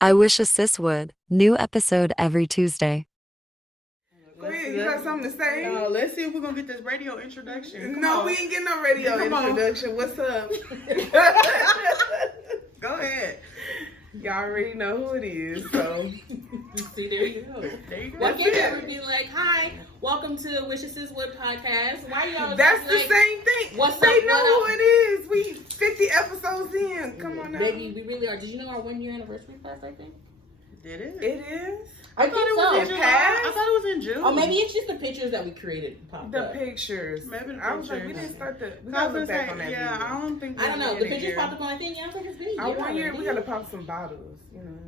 I Wish a Sis Would. New episode every Tuesday. Go ahead, you got something to say? No, let's see if we're gonna get this radio introduction. Come on. We ain't getting no radio Come on. introduction. What's up? Go ahead. Y'all already know who it is, so. See, there you go. There you go. Why can't we be like, hi, welcome to Wish a Sis Would podcast? Why y'all That's the like, same thing. What's they up, know what who up? it is. We 50 episodes in. Come on now. Baby, we really are. Did you know our 1 year anniversary class, I think? Did it? It is? I thought it was so. in July. Past? I thought it was in June. Oh, maybe it's just the pictures that we created popped The up. pictures. Maybe the I was like, we pictures. didn't start the. We I gotta was look gonna back say, on that yeah, video. I don't think. I don't know. we The did it pictures here. popped up on my thing. Yeah, I was like, it's been a Our year 1 year, we already. gotta pop some bottles, you know.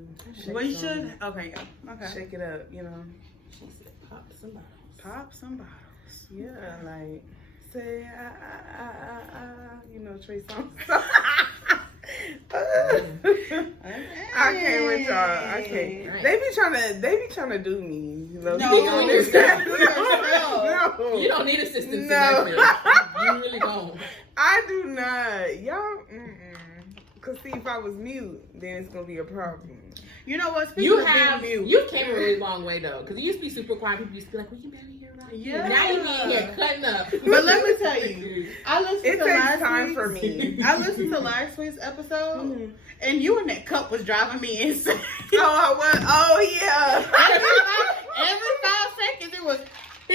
Shake Well, you some- should. Okay, yeah. Okay. Shake it up, you know. She said, pop some bottles. Pop some bottles. Yeah, like say you know Trey Songz. I can't with y'all. I can't. Right. They be trying to do me. You know? No, You don't understand. No. You don't need assistance in No. that field. You really don't. I do not. Y'all. Cause see, if I was mute, then it's gonna be a problem. You know what? Speaking You of have, being mute, you came a really long way though. Because it used to be super quiet. People used to be like, we can barely hear about you. Yeah. Now you be here cutting up. But let me tell you, I listened It to takes last time week's, for me. I listened to last week's episode, and you and that cup was driving me insane. Oh, what? Oh yeah. Every 5 seconds, it was. I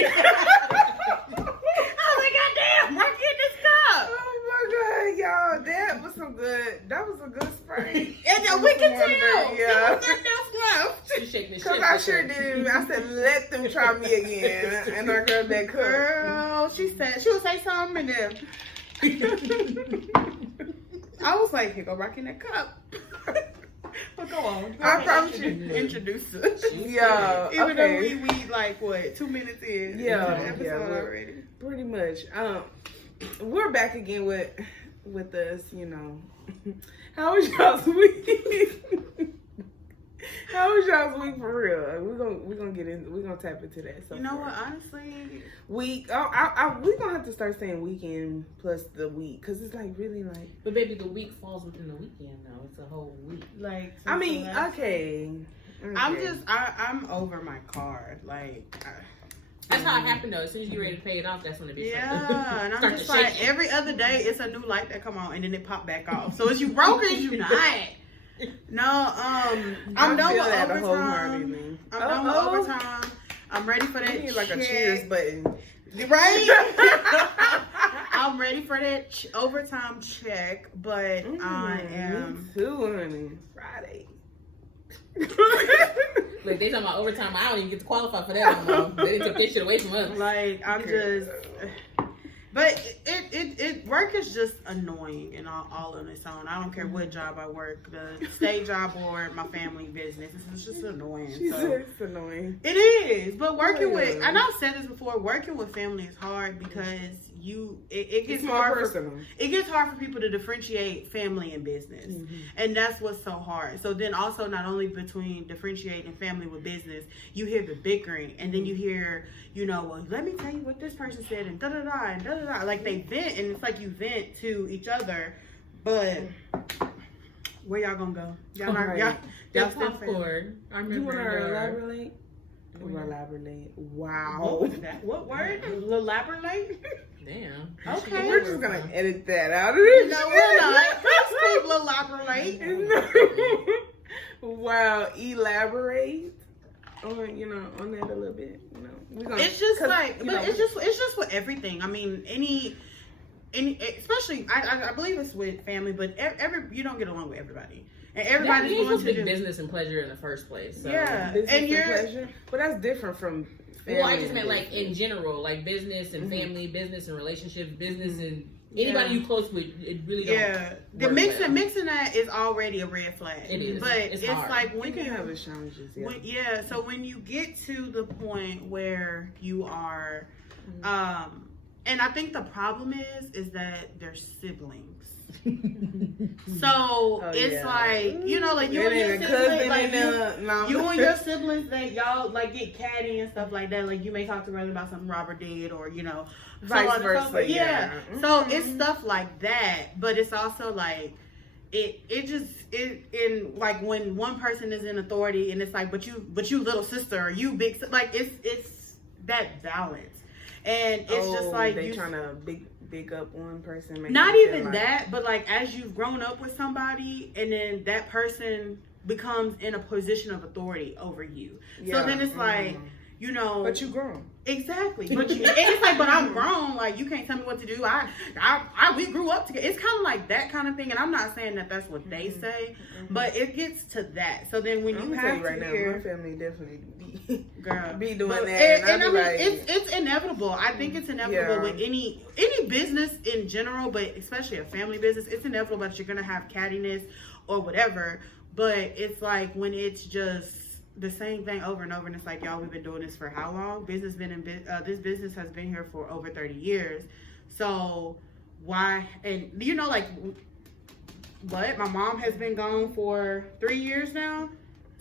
was like, God damn, we're getting this cup. Oh my god, y'all, that was some good. That was a good spray. And we can tell. Yeah. There was nothing else left. You shaking the Cause shit. I sure did. I said, let them try me again, and I grabbed that cup. Girl, she would say something, and then I was like, here, go rock in that cup. But go on. Go I ahead, promise you. introduce us. Yeah, Even though okay. we like what 2 minutes in Yeah, into the episode yeah, we're- already. Pretty much. We're back again with us. You know, how was y'all's week? How was y'all's week for real? We're gonna get in. We're gonna tap into that. So You know far. what? Honestly, Week. We're gonna have to start saying weekend plus the week, cause it's like really like. But baby, the week falls within the weekend now. It's a whole week. like I mean, since the last- okay. I'm over my card. Like, That's how it happened though. As soon as you're ready to pay it off, that's when it be yeah, and I'm Start just to like, shake you. every other day it's a new light that come on, and then it pop back off. So is you broke or is you not? No, I'm done feel with that overtime. wholeheartedly. I'm done with overtime. I'm ready for that. You need like a check. cheers button. Right? I'm ready for that overtime check, but I am. Me too, honey. Friday. Like they talking about overtime. I don't even get to qualify for that no more. They took this shit away from us. Like I'm just, but it work is just annoying and all on its own. I don't care what job I work, the state job or my family business. It's just annoying. She So said it's annoying. it is, but working with, Yeah. and I've said this before, working with family is hard because it gets It's more hard for personal. it gets hard for people to differentiate family and business. And that's what's so hard. So then also not only between differentiating family with business, you hear the bickering and then you hear, well, let me tell you what this person said and da-da-da and da-da-da. Like they vent and it's like you vent to each other, but where y'all gonna go? Y'all not, Right. y'all That's still popcorn. I You remember. want to elaborate? Elaborate. Wow. What was that? What word? Elaborate? Damn. Okay. We're just gonna edit that out of this. No, we're not. Please elaborate. Wow, elaborate on on that a little bit. We're gonna, It's just 'cause, like, you but know, it's just with everything. I mean, any, especially I believe it's with family, but you don't get along with everybody, and everybody's You're going supposed to to be do. business and pleasure in the first place. So. Yeah, business and and you're pleasure, but that's different from. Well, I family just meant and like in general, like business and family, business and relationships, business and Yeah. anybody you close with. It really don't. yeah. The work well. mixing that is already a red flag. It is. but It's it's hard. like We when can you have its challenges. yeah. So when you get to the point where you are, and I think the problem is that they're siblings. So it's yeah. like like you It and your ain't a siblings, cousin like in there. No. you and your siblings that y'all like get catty and stuff like that. Like you may talk to brother about something Robert did, or so Vice on and so versa, forth. yeah. So it's stuff like that, but it's also like in like when one person is in authority and it's like, but you little sister, or you big, like it's that balance, and it's just like they trying to big up one person. Not even that, but like as you've grown up with somebody, and then that person becomes in a position of authority over you. Yeah. So then it's like, you know, but you grown. Exactly. But it's like, but I'm grown. Like, you can't tell me what to do. We grew up together. It's kind of like that kind of thing. And I'm not saying that that's what they say, but it gets to that. So then when you have right now, my family definitely be doing but, that. And I mean, it's inevitable. I think it's inevitable with any business in general, but especially a family business. It's inevitable that you're gonna have cattiness or whatever. But it's like when it's just the same thing over and over, and it's like, y'all, we've been doing this for how long? This business has been here for over 30 years. So why? And you know, like, what? My mom has been gone for 3 years now.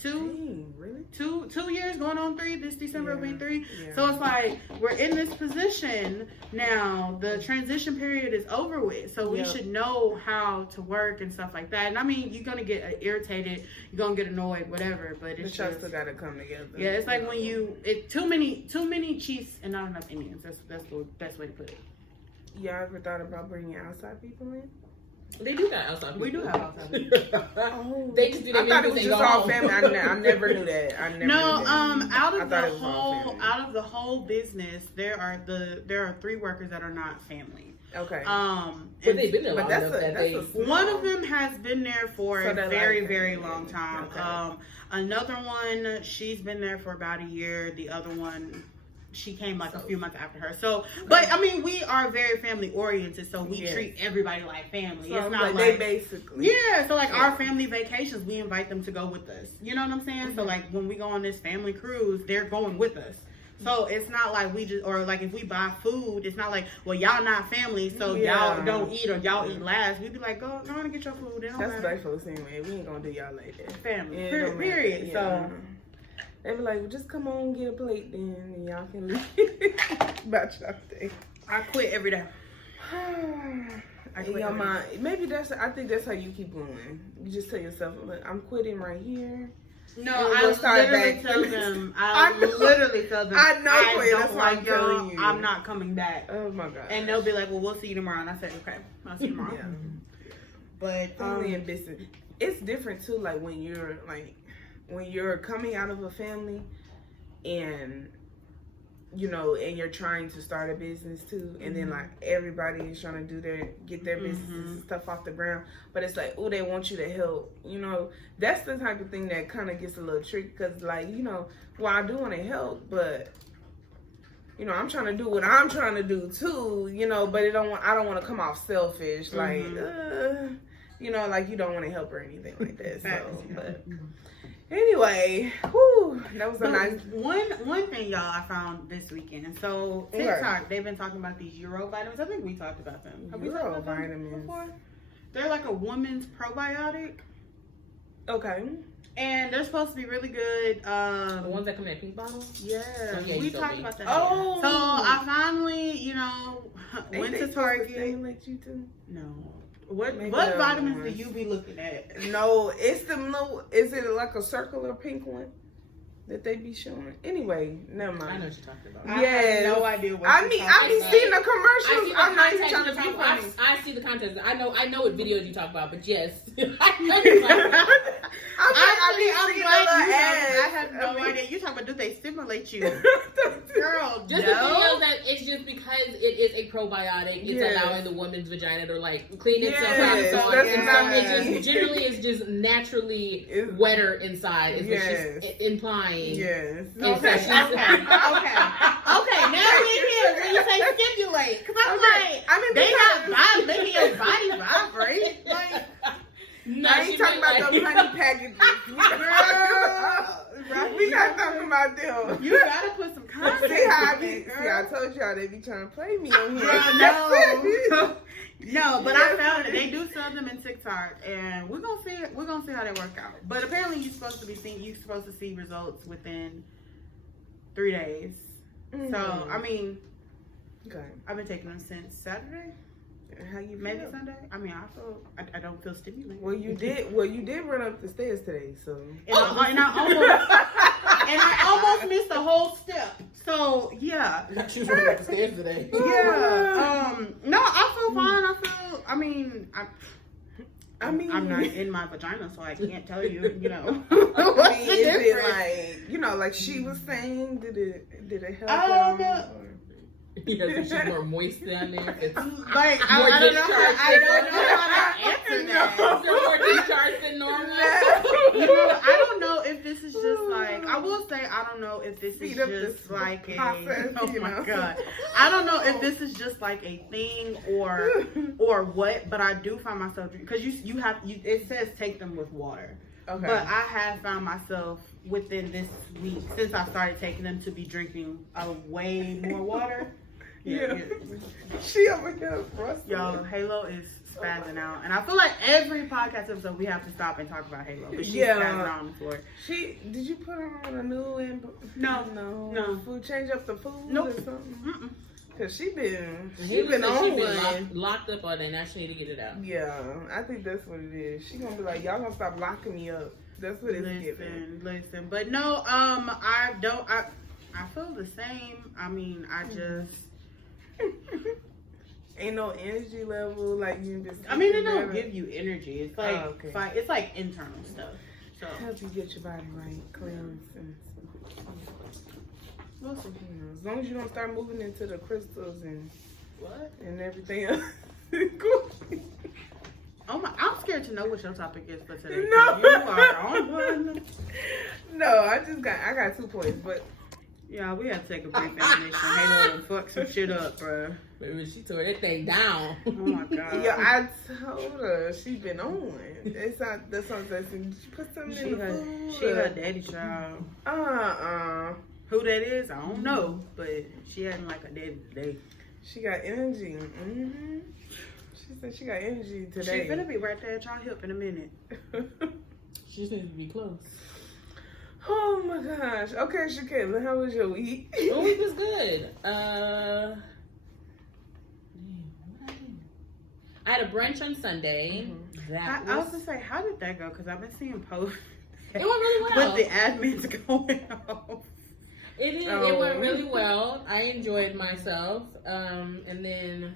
Really? 2 years, going on 3. This December will be 3. Yeah. So it's like we're in this position now. The transition period is over with, so we should know how to work and stuff like that. And I mean, you're gonna get irritated, you're gonna get annoyed, whatever. But it's just still gotta come together. Yeah, it's like when too many chiefs and not enough Indians. That's the best way to put it. Y'all ever thought about bringing outside people in? They do got outside people. We do have outside people. They just do that. I thought it was just all family. I never knew that. I never knew that. Out of the whole business, there are 3 workers that are not family. Okay. But they've been there long enough one of them has been there for a very, very long time. Okay. Another one, she's been there for about a year. The other one, she came like a few months after her. So, but I mean, we are very family oriented, so we treat everybody like family. So it's not like they basically. Yeah, so like our family vacations, we invite them to go with us. You know what I'm saying? Mm-hmm. So like when we go on this family cruise, they're going with us. So it's not like we just, or like if we buy food, it's not like, well, y'all not family, so y'all don't eat, or y'all eat last. We'd be like, go and get your food. That's what I folks anyway. We ain't gonna do y'all like that. Family. Period. So. They be like, well, just come on, get a plate then, and y'all can leave. About y'all day. I quit every day. Maybe I think that's how you keep going. You just tell yourself, look, I'm quitting right here. No, I literally tell them. I don't like y'all. I'm not coming back. Oh my God. And they'll be like, well, we'll see you tomorrow. And I said, okay, I'll see you tomorrow. But family and business, it's different too. Like when you're coming out of a family and and you're trying to start a business too, and then like everybody is trying to get their businesses and stuff off the ground, but it's like, oh, they want you to help. That's the type of thing that kind of gets a little tricky, because like, well, I do want to help, but I'm trying to do what I'm trying to do too, but I don't want to come off selfish, like like you don't want to help or anything like that. So, but anyway, that was a nice one thing, y'all, I found this weekend. And so TikTok, they've been talking about these Euro vitamins. I think we talked about them. Have we talked about them before? They're like a woman's probiotic. Okay. And they're supposed to be really good. The ones that come in a pink bottle? Yeah. We talked about that. Oh. So I finally, went to Target. Like you too? No. What vitamins do you be looking at? No, it's them little. Is it like a circular pink one that they be showing? Anyway, never mind. I know what you're talking about. Yes. I have no idea what. I be seeing the commercials. I'm not even trying to be funny. I see the content. I know what videos you talk about, but yes, I know you're talking about. I have no idea. You talking about, do they stimulate you? Girl, just the videos that it's just because it is a probiotic, it's allowing the woman's vagina to like clean itself out and so on. And so it just generally is just naturally wetter inside. Is what she's implying. Yes. Okay. Now we're here when you say stimulate, because I'm like, they not making your body vibrate. Like, no, I ain't talking about those honey packages. Girl, we not talking about them. You gotta put some context. See, I told y'all they be trying to play me on here. No, but I found it. They do sell them in TikTok, and we're gonna see how they work out. But apparently, you're supposed to see results within 3 days. So I mean, I've been taking them since Saturday. How you feel? Maybe Sunday. I mean, I don't feel stimulated. Well, you did run up the stairs today, so. And I almost missed a whole step. So yeah. She was running up the stairs today. Yeah. No, I feel fine. I'm not in my vagina, so I can't tell you. You know. I mean, is it like like she was saying? Did it help? I don't know. Yeah, so she's more moist down there. It's Like I don't know how to answer that. They're more discharged than normal. You know, I don't know if this is just like, I will say, I don't know if this is just like a, oh my God. I don't know if this is just like a thing or what, but I do find myself, because it says take them with water. Okay. But I have found myself within this week, since I started taking them, to be drinking way more water. Yeah. She over here frustrated. Yo, Halo is spazzing out. And I feel like every podcast episode we have to stop and talk about Halo. But she's spazzing out on the floor. Did you put her on a new No. Food, change up the food Nope. or something? Mm-mm. Cause she been She on one. locked up all day. Now she need to get it out. Yeah, I think that's what it is. She gonna be like, y'all gonna stop locking me up. That's what it's giving. Listen. But no, I feel the same. I mean, I just ain't no energy level like you just. I mean, it don't give you energy. It's like okay. it's like internal stuff. So help you get your body right, cleanse and. we'll see. As long as you don't start moving into the crystals and What? and everything else. Oh my! I'm scared to know what your topic is for today. No. You are on one. No, I got 2 points, but Yeah, we had to take a brief intermission. Halo and fuck some shit up, bro. Baby, she tore that thing down. Oh my God. yeah, I told her she been on. It's not the song that she put something in the food. She her daddy child. Who that is, I don't know, but she acting like a daddy today. She got energy. Mm-hmm. She said she got energy today. She finna be right there at y'all hip in a minute. She just needs to be close. Oh my gosh. Okay, Shakayla, how was your week? The week was good. What I do? I had a brunch on Sunday. I was gonna say, how did that go? Because I've been seeing posts. It went really well. With the admins going off. It went really well. I enjoyed myself. And then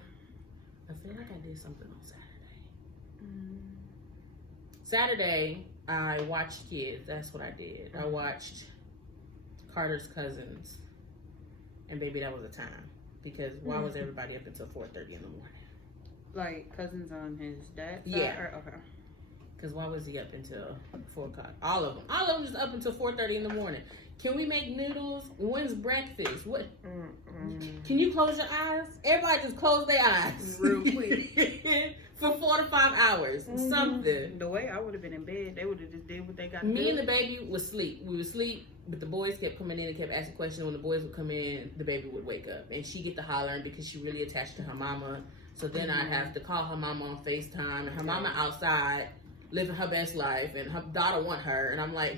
I feel like I did something on Saturday, I watched kids. That's what I did. I watched Carter's Cousins. And baby, that was a time. Because why was everybody up until 4:30 in the morning? Like cousins on his dad's side? Yeah. Okay. Because why was he up until 4 o'clock? All of them just up until 4:30 in the morning. Can we make noodles? When's breakfast? What? Can you close your eyes? Everybody just close their eyes. Real quick. For 4 to 5 hours. Something. The way I would have been in bed, they would have just did what they got to do. Me and the baby would sleep. We would sleep, but the boys kept coming in and kept asking questions. When the boys would come in, the baby would wake up. And she'd get to hollering because she really attached to her mama. So then I'd have to call her mama on FaceTime. And her mama outside living her best life. And her daughter want her. And I'm like,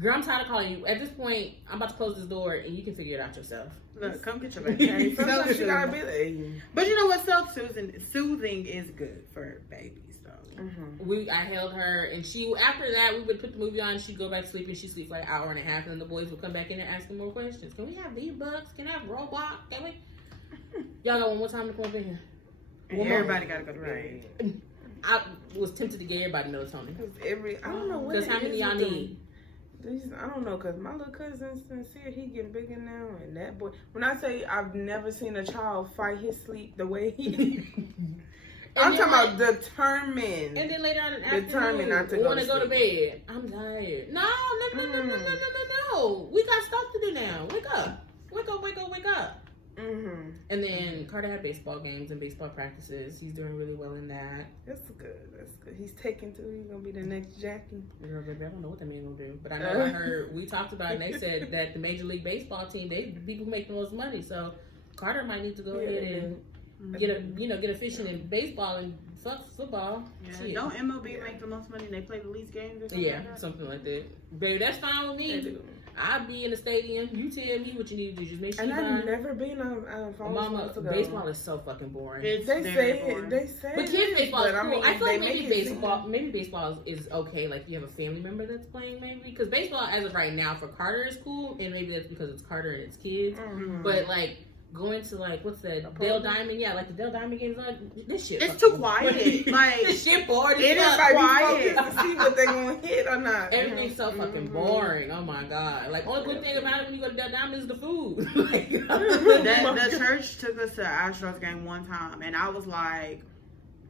girl, I'm tired of calling you. At this point, I'm about to close this door and you can figure it out yourself. Look, come get your baby. Sometimes you gotta be there. But you know what? Self-soothing is good for babies, though. I held her, and after that, we would put the movie on, she'd go back to sleep, and she'd sleep for like an hour and a half, and then the boys would come back in and ask them more questions. Can we have V-Bucks? Can I have Roblox? Can we? Y'all got one more time to come up in here. Everybody gotta go to bed. I was tempted to get everybody melatonin. I don't know what. Because how many y'all need? I don't know, because my little cousin Sincere, he getting bigger now, and that boy, when I say I've never seen a child fight his sleep the way he I'm talking about determined. And then later on in the afternoon, determined not to want to go to bed. I'm tired. No. We got stuff to do now. Wake up. And then Carter had baseball games and baseball practices. He's doing really well in that. That's good. He's taking to. He's gonna be the next Jackie. Girl, baby, I don't know what that man gonna do, but I know I heard we talked about it, and they said that the Major League Baseball team, people make the most money. So Carter might need to go ahead and get efficient in baseball and fuck football. Yeah, don't MLB make the most money? They play the least games or something? Yeah, something like that. Baby, that's fine with me. I'll be in the stadium. You tell me what you need to do. Just make sure. And I've never been on Mama, baseball is so fucking boring. They say. But kids baseball is cool. I mean, I feel like maybe baseball is okay. Like you have a family member that's playing, maybe because baseball as of right now for Carter is cool, and maybe that's because it's Carter and it's kids. Mm-hmm. But like. Going to like what's that Dale Diamond? Yeah, like the Dale Diamond games. Like this shit. It's too quiet. Like this shit boring. It is quiet to see what they're gonna hit or not. Everything's so fucking boring. Oh my god! Like only good thing about it when you go to Dale Diamond is the food. Like, the church took us to an Astros game one time, and I was like.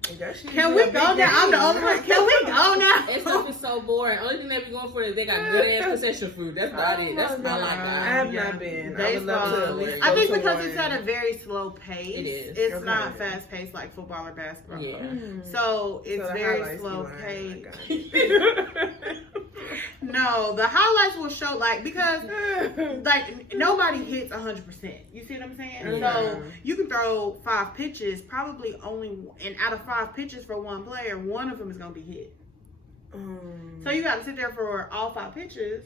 Can we go now? I'm the only one. Can we go now? It's just so boring. Only thing they be going for is they got good ass concession food. That's about it. That's all I got. I have not been. I would love to. I think because it's at a very slow pace. It is. It's not fast paced like football or basketball. Yeah. So it's very slow paced. No, the highlights will show because nobody hits 100%. You see what I'm saying? Yeah. So you can throw 5 pitches, probably and out of 5 pitches for one player, one of them is gonna be hit. So you got to sit there for all 5 pitches.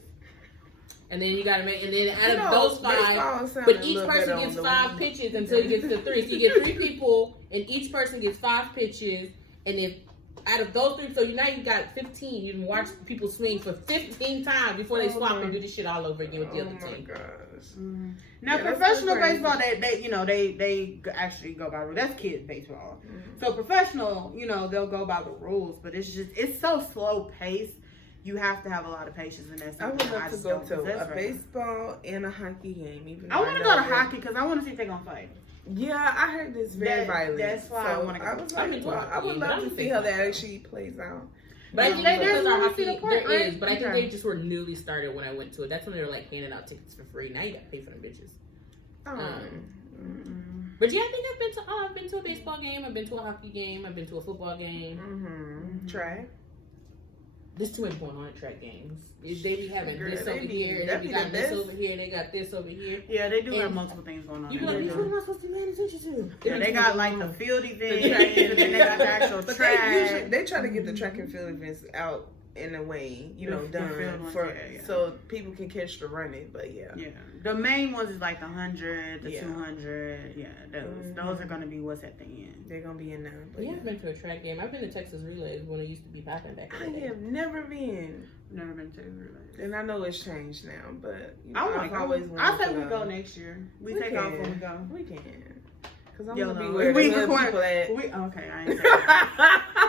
And then you gotta make, and then out of those 5, but each person gets 5 pitches until you get to 3. So you get 3 people, and each person gets 5 pitches, and if out of those 3, so now you got 15. You can watch people swing for 15 times before they swap and do this shit all over again with the other team. Oh my gosh. Now professional baseball, they actually go by rules. That's kids baseball. So professional, they'll go by the rules, but it's so slow paced. You have to have a lot of patience in that. I would love to go to a baseball and a hockey game. Even I want to go to hockey because I want to see if they're gonna fight. Yeah, I heard this very violent. That's why I want to go. I was like, I would love to see how that actually plays out. But I think because our hockey, there is, but I think they just were newly started when I went to it. That's when they were like handing out tickets for free. Now you got to pay for them bitches. But yeah, I think I've been to a baseball game. I've been to a hockey game. I've been to a football game. Track. There's too much going on at track games. They be having this over here, and they got this over here, and they got this over here. Yeah, they do have multiple things going on. You know, what am I supposed to be paying attention to? Yeah, they got like the field events, and then they got the actual track. They try to get the track and field events out in a way, done for so people can catch the running. But yeah, the main ones is like the 100, the 200. Yeah, those are gonna be what's at the end. They're gonna be in there. But I've been to a track game. I've been to Texas Relays when it used to be popping back in the day. I have never been. Never been to Texas Relays. And I know it's changed now, but I've always wanted I think we go next year. We take off when we go. We can. Cause I'm gonna be where the people at. Okay, I ain't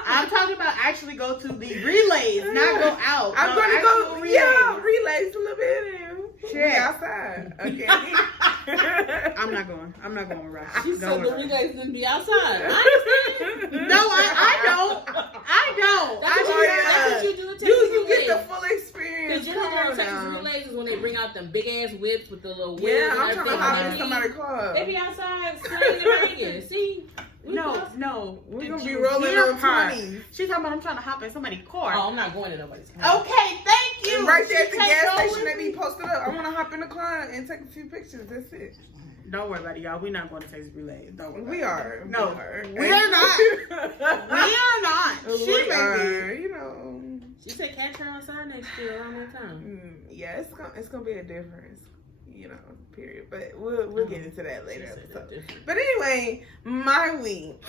I'm talking about actually go to the relays, not go out. I'm gonna go. Relays. Yeah, relays a little bit. Yeah, outside. Okay. I'm not going with Rocky. She said the relays didn't be outside. No, I don't. That's what you do. You get the full experience. Because you know Texas Relays is when they bring out them big ass whips with the little wheels. Yeah, I'm trying to hop in somebody's car. They be outside spraying and banging. See? No. We're going to be rolling on 20s. She's talking about I'm trying to hop in somebody's car. Oh, I'm not going to nobody's car. Okay, thank you. And right there at the gas station, they be posted up. I want to hop in the car and take a few pictures. That's it. Don't worry about it, y'all. We're not going to Texas Relays. Don't worry. We are. No, we are not. We are not. We are. She said catch her outside next year around that time. Yeah, it's gonna be a difference. Period. But we'll get into that later. But anyway, my week.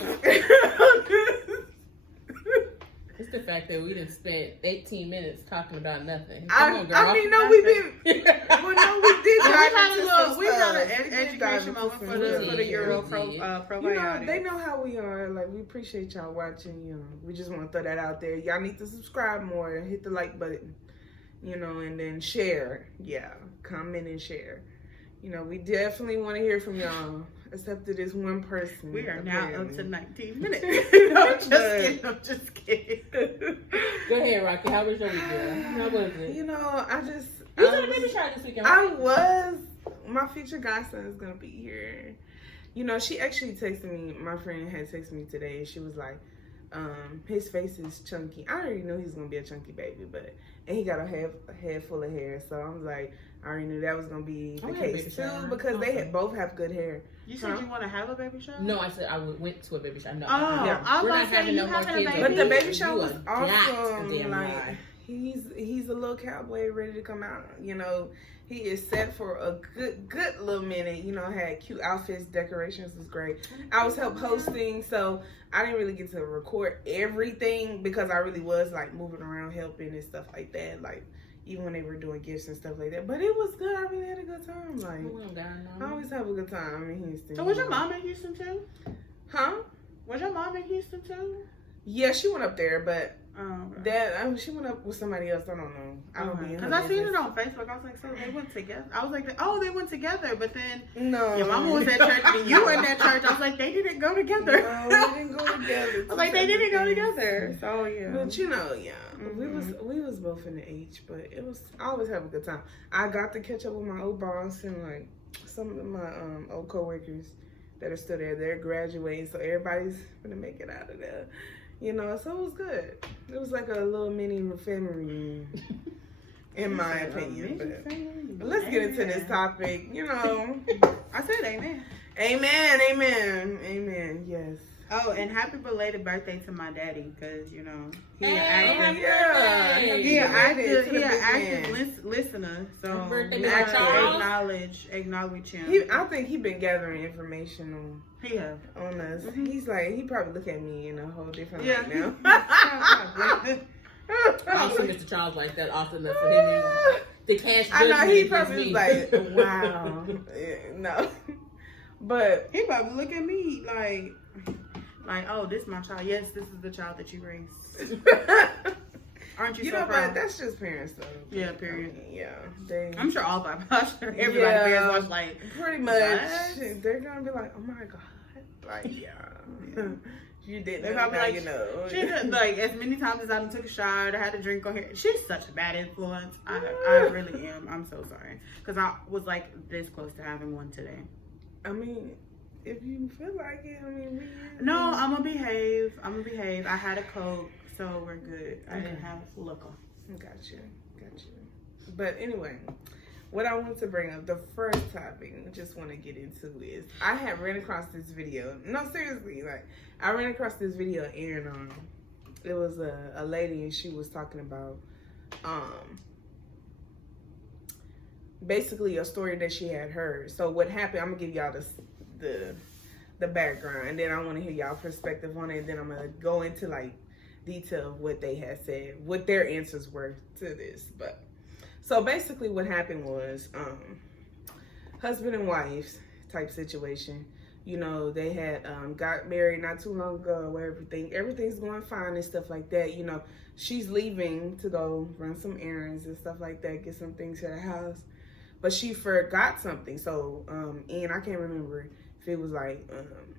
It's the fact that we didn't spend 18 minutes talking about nothing. We've been. We did. We got an education moment for the Euro probiotic. They know how we are. Like, we appreciate y'all watching. We just want to throw that out there. Y'all need to subscribe more and hit the like button. And then share. Yeah, comment and share. We definitely want to hear from y'all. Except to this one person. We are now up to 19 minutes. I'm just kidding. Go ahead, Rocky. How was your weekend? How was it? You was at a baby shower this weekend, right? My future godson is going to be here. She actually texted me. My friend had texted me today. And she was like, his face is chunky. I already knew he was going to be a chunky baby. And he got a head full of hair. So I was like, I already knew that was going to be the case too. Because they both have good hair. You said you want to have a baby shower? No, I said I went to a baby shower. No, I was we're not having no more kids. But the baby shower was awesome. he's a little cowboy ready to come out. You know, he is set for a good little minute. You know, had cute outfits, decorations was great. I was help hosting, so I didn't really get to record everything because I really was like moving around helping and stuff like that. Like even when they were doing gifts and stuff like that. But it was good. I really had a good time. Like I always have a good time in Houston. So was your mom in Houston too? Huh? Was your mom in Houston too? Yeah, she went up there, but she went up with somebody else. I don't know. I don't know. Because I seen it on Facebook. I was like, so they went together. I was like, oh, they went together. But then no, your mama was at church and you were in that church. I was like, they didn't go together. No, they didn't go together. I was like, they didn't go together. So yeah. But you know, yeah, we was both in the age, but it was. I always have a good time. I got to catch up with my old boss and like some of my old coworkers that are still there. They're graduating, so everybody's gonna make it out of there. You know, so it was good. It was like a little mini family reunion, in my opinion. But let's get into this topic. You know, I said amen. Amen. Yes. Oh, and happy belated birthday to my daddy, because you know he an active listener. So we have to acknowledge him. I think he been gathering information on. He have on us. He's like, he probably look at me in a whole different light now. I don't see Mr. Charles like that often enough for him to cast judgment. I know he probably was like, wow, no. But he probably look at me like, oh, this is my child. Yes, this is the child that you raised. Aren't you so proud? But that's just parents though. Yeah, period. Yeah, I'm sure all of our everybody parents watch like pretty much. What? They're gonna be like, oh my god, like yeah. You didn't. They're probably like, you know. She did, like as many times as I took a shower, I had a drink on here. She's such a bad influence. I really am. I'm so sorry because I was like this close to having one today. I mean, if you feel like it, I mean, no, I'm gonna behave. I had a Coke. So we're good. I didn't have liquor. Gotcha. But anyway, what I want to bring up, the first topic I just want to get into is I had ran across this video. No, seriously, like I ran across this video and it was a lady and she was talking about basically a story that she had heard. So what happened? I'm gonna give y'all the background, and then I want to hear y'all perspective on it. And then I'm gonna go into like detail of what they had said, what their answers were to this. But so basically what happened was husband and wife type situation. You know, they had got married not too long ago where everything's going fine and stuff like that. You know, she's leaving to go run some errands and stuff like that, get some things to the house, but she forgot something. So and I can't remember if it was like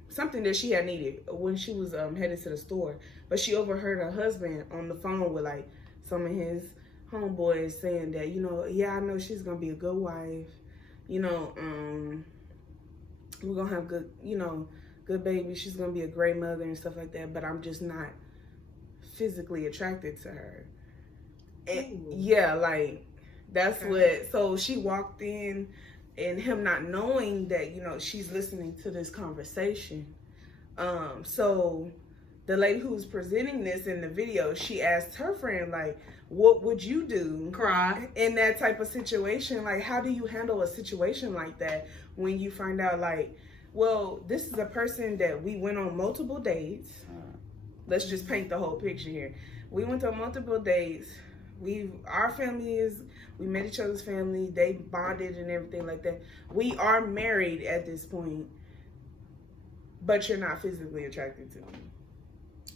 something that she had needed when she was headed to the store. But she overheard her husband on the phone with like some of his homeboys saying that, you know, yeah, I know she's gonna be a good wife, you know, we're gonna have good, you know, good baby, she's gonna be a great mother and stuff like that, but I'm just not physically attracted to her. And yeah, like that's what, so she walked in and him not knowing that, you know, she's listening to this conversation. So the lady who was presenting this in the video, she asked her friend, like, what would you do? Cry. In that type of situation? Like, how do you handle a situation like that when you find out, like, well, this is a person that we went on multiple dates. Let's just paint the whole picture here. We went on multiple dates. Our family we met each other's family. They bonded and everything like that. We are married at this point, but you're not physically attracted to me.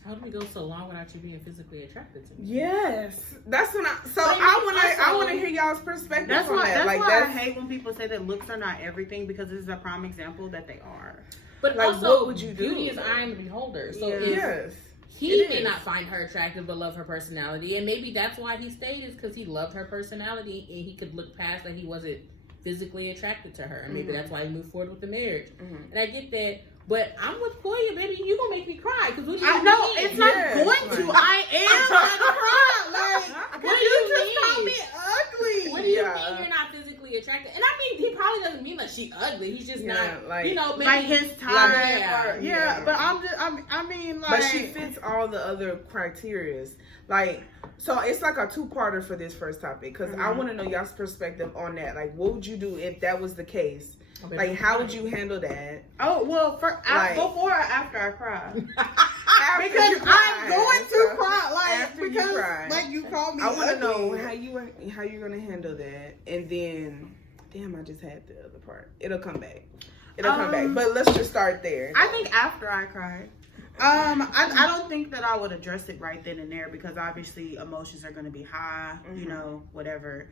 How do we go so long without you being physically attracted to me? Yes, that's when I want to hear y'all's perspective. That's on why. that. That's why I hate when people say that looks are not everything, because this is a prime example that they are. But like, also, what would you do? Beauty is eye of the beholder. So yes. He may not find her attractive, but love her personality, and maybe that's why he stayed, is because he loved her personality and he could look past that he wasn't physically attracted to her, and maybe that's why he moved forward with the marriage. And I get that, but I'm with Koya, baby. You gonna make me cry because what do you mean? No, it's not going to. I am gonna cry. Like, what do you just call me ugly? What do you mean you're not physically attracted attractive. And I mean, he probably doesn't mean like she ugly. He's just not, like, you know, maybe like his time. Yeah. But I mean, like. But she fits all the other criterias. Like, so it's like a two-parter for this first topic, because I want to know y'all's perspective on that. Like, what would you do if that was the case? Like, how would you handle that? Oh, well, before or after I cry? Because I'm going to cry. Like, after because, you cry. like, you called me I want to ugly. know how you're going to handle that. And then, damn, I just had the other part. It'll come back. But let's just start there. I think after I cried. I don't think that I would address it right then and there, because obviously emotions are going to be high, you know, whatever.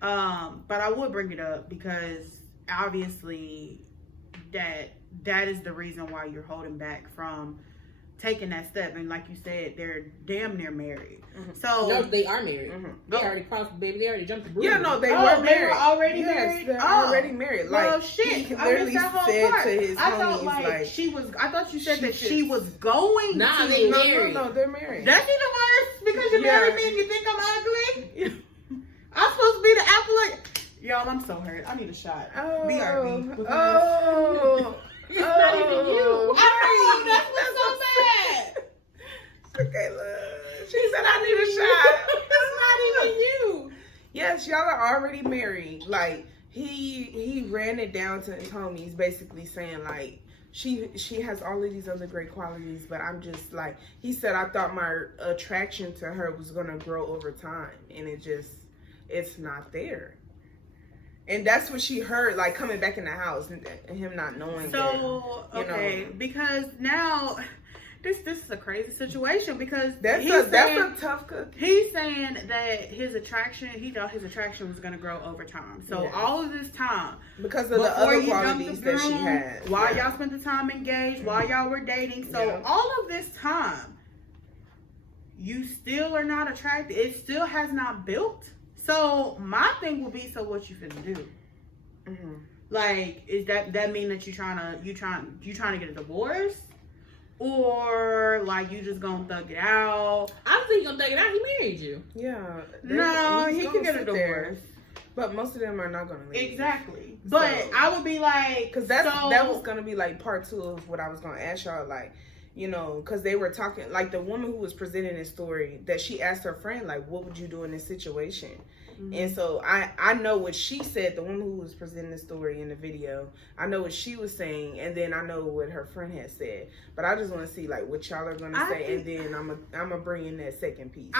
But I would bring it up, because obviously that is the reason why you're holding back from taking that step. And like you said, they're damn near married. So no, they are married. They already crossed, baby. They already jumped the bridge. Yeah, no, they were married. They were already married. They're already married. Like, well, shit. he literally said to his I homies, thought like she was. I thought you said that she was going. Nah, to. they married. No, they're married. That's even worse, because you married me and you think I'm ugly. I'm supposed to be the apple of. Y'all, I'm so hurt. I need a shot. BRB. It's not even you. That's what's so bad. Okay, look. She said I need a shot. It's not even you. Yes, y'all are already married. Like, he ran it down to his homies, basically saying like, she has all of these other great qualities, but I'm just like, he said, I thought my attraction to her was gonna grow over time, and it's not there. And that's what she heard, like, coming back in the house and him not knowing. So, that, okay, because now this is a crazy situation, because that's a tough cookie. He's saying that his attraction, he thought his attraction was going to grow over time. So all of this time, because of the other qualities that she had, while y'all spent the time engaged, while y'all were dating, so all of this time, you still are not attracted. It still has not built. So my thing will be, so what you finna do? Like, is that mean that you trying to get a divorce, or like you just gonna thug it out? I don't think he's gonna thug it out. He married you. Yeah. No, he can get a divorce. But most of them are not gonna leave. Exactly. But I would be like, because that was gonna be like part 2 of what I was gonna ask y'all, like. You know, because they were talking, like the woman who was presenting this story, that she asked her friend, like, what would you do in this situation? And so I know what she said, the woman who was presenting the story in the video, I know what she was saying, and then I know what her friend had said. But I just want to see, like, what y'all are going to say, and then I'm going to bring in that second piece.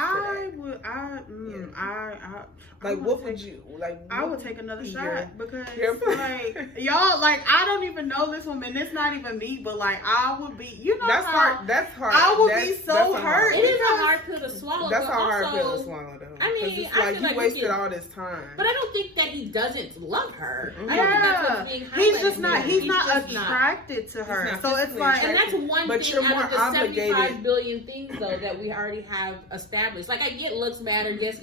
What would you, like, I would take another shot, because, like, y'all, like, I don't even know this woman, it's not even me, but, like, I would be, you know, that's hard. I would be so hurt. It is a hard pill to swallow. That's a hard pill to swallow, though. I mean, it's like you wasted all this time. But I don't think that he doesn't love her. I don't think that's what's being highlighted. He's not attracted to her. So it's like, and that's one but thing you're out more of the obligated. 75 billion things though that we already have established. Like, I get looks matter, yes,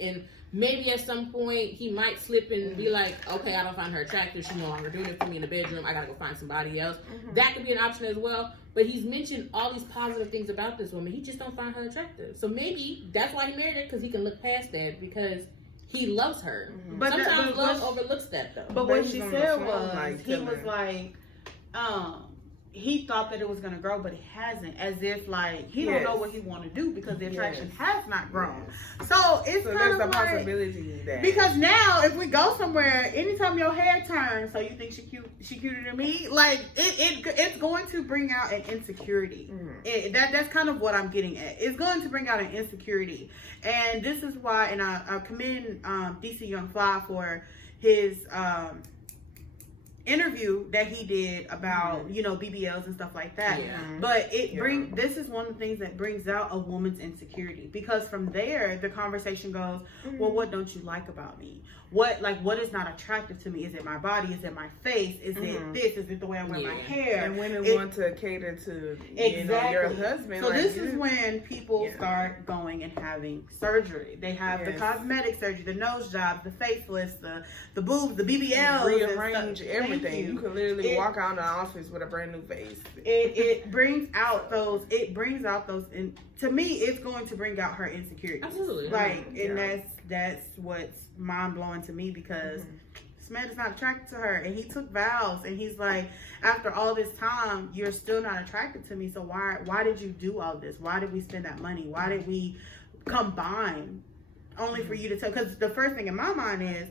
and maybe at some point he might slip and be like, okay, I don't find her attractive. She's no longer doing it for me in the bedroom. I gotta go find somebody else. That could be an option as well. But he's mentioned all these positive things about this woman. He just don't find her attractive. So maybe that's why he married her, because he can look past that, because he loves her. But sometimes love overlooks that though. But what she said was, he was like, he thought that it was going to grow, but it hasn't. As if, like, he don't know what he want to do, because the attraction has not grown. So it's kind of like, possibility that, because now if we go somewhere, anytime your hair turns, so you think she cuter than me, like it's going to bring out an insecurity. That's kind of what I'm getting at. It's going to bring out an insecurity, and this is why. And I commend DC Young Fly for his interview that he did about you know, BBLs and stuff like that. But this is one of the things that brings out a woman's insecurity, because from there the conversation goes, well, what don't you like about me? What is not attractive to me? Is it my body? Is it my face? Is it this? Is it the way I wear my hair? And women want to cater to you know, your husband. So like, this is when people start going and having surgery. They have the cosmetic surgery, the nose jobs, the facelifts, the boobs, the BBLs, rearrange everything. You can literally walk out of the office with a brand new face. It brings out those. To me, it's going to bring out her insecurities. Absolutely. Like, and that's what's mind blowing to me, because this man is not attracted to her, and he took vows, and he's like, after all this time, you're still not attracted to me. So why did you do all this? Why did we spend that money? Why did we combine only for you to tell? Because the first thing in my mind is,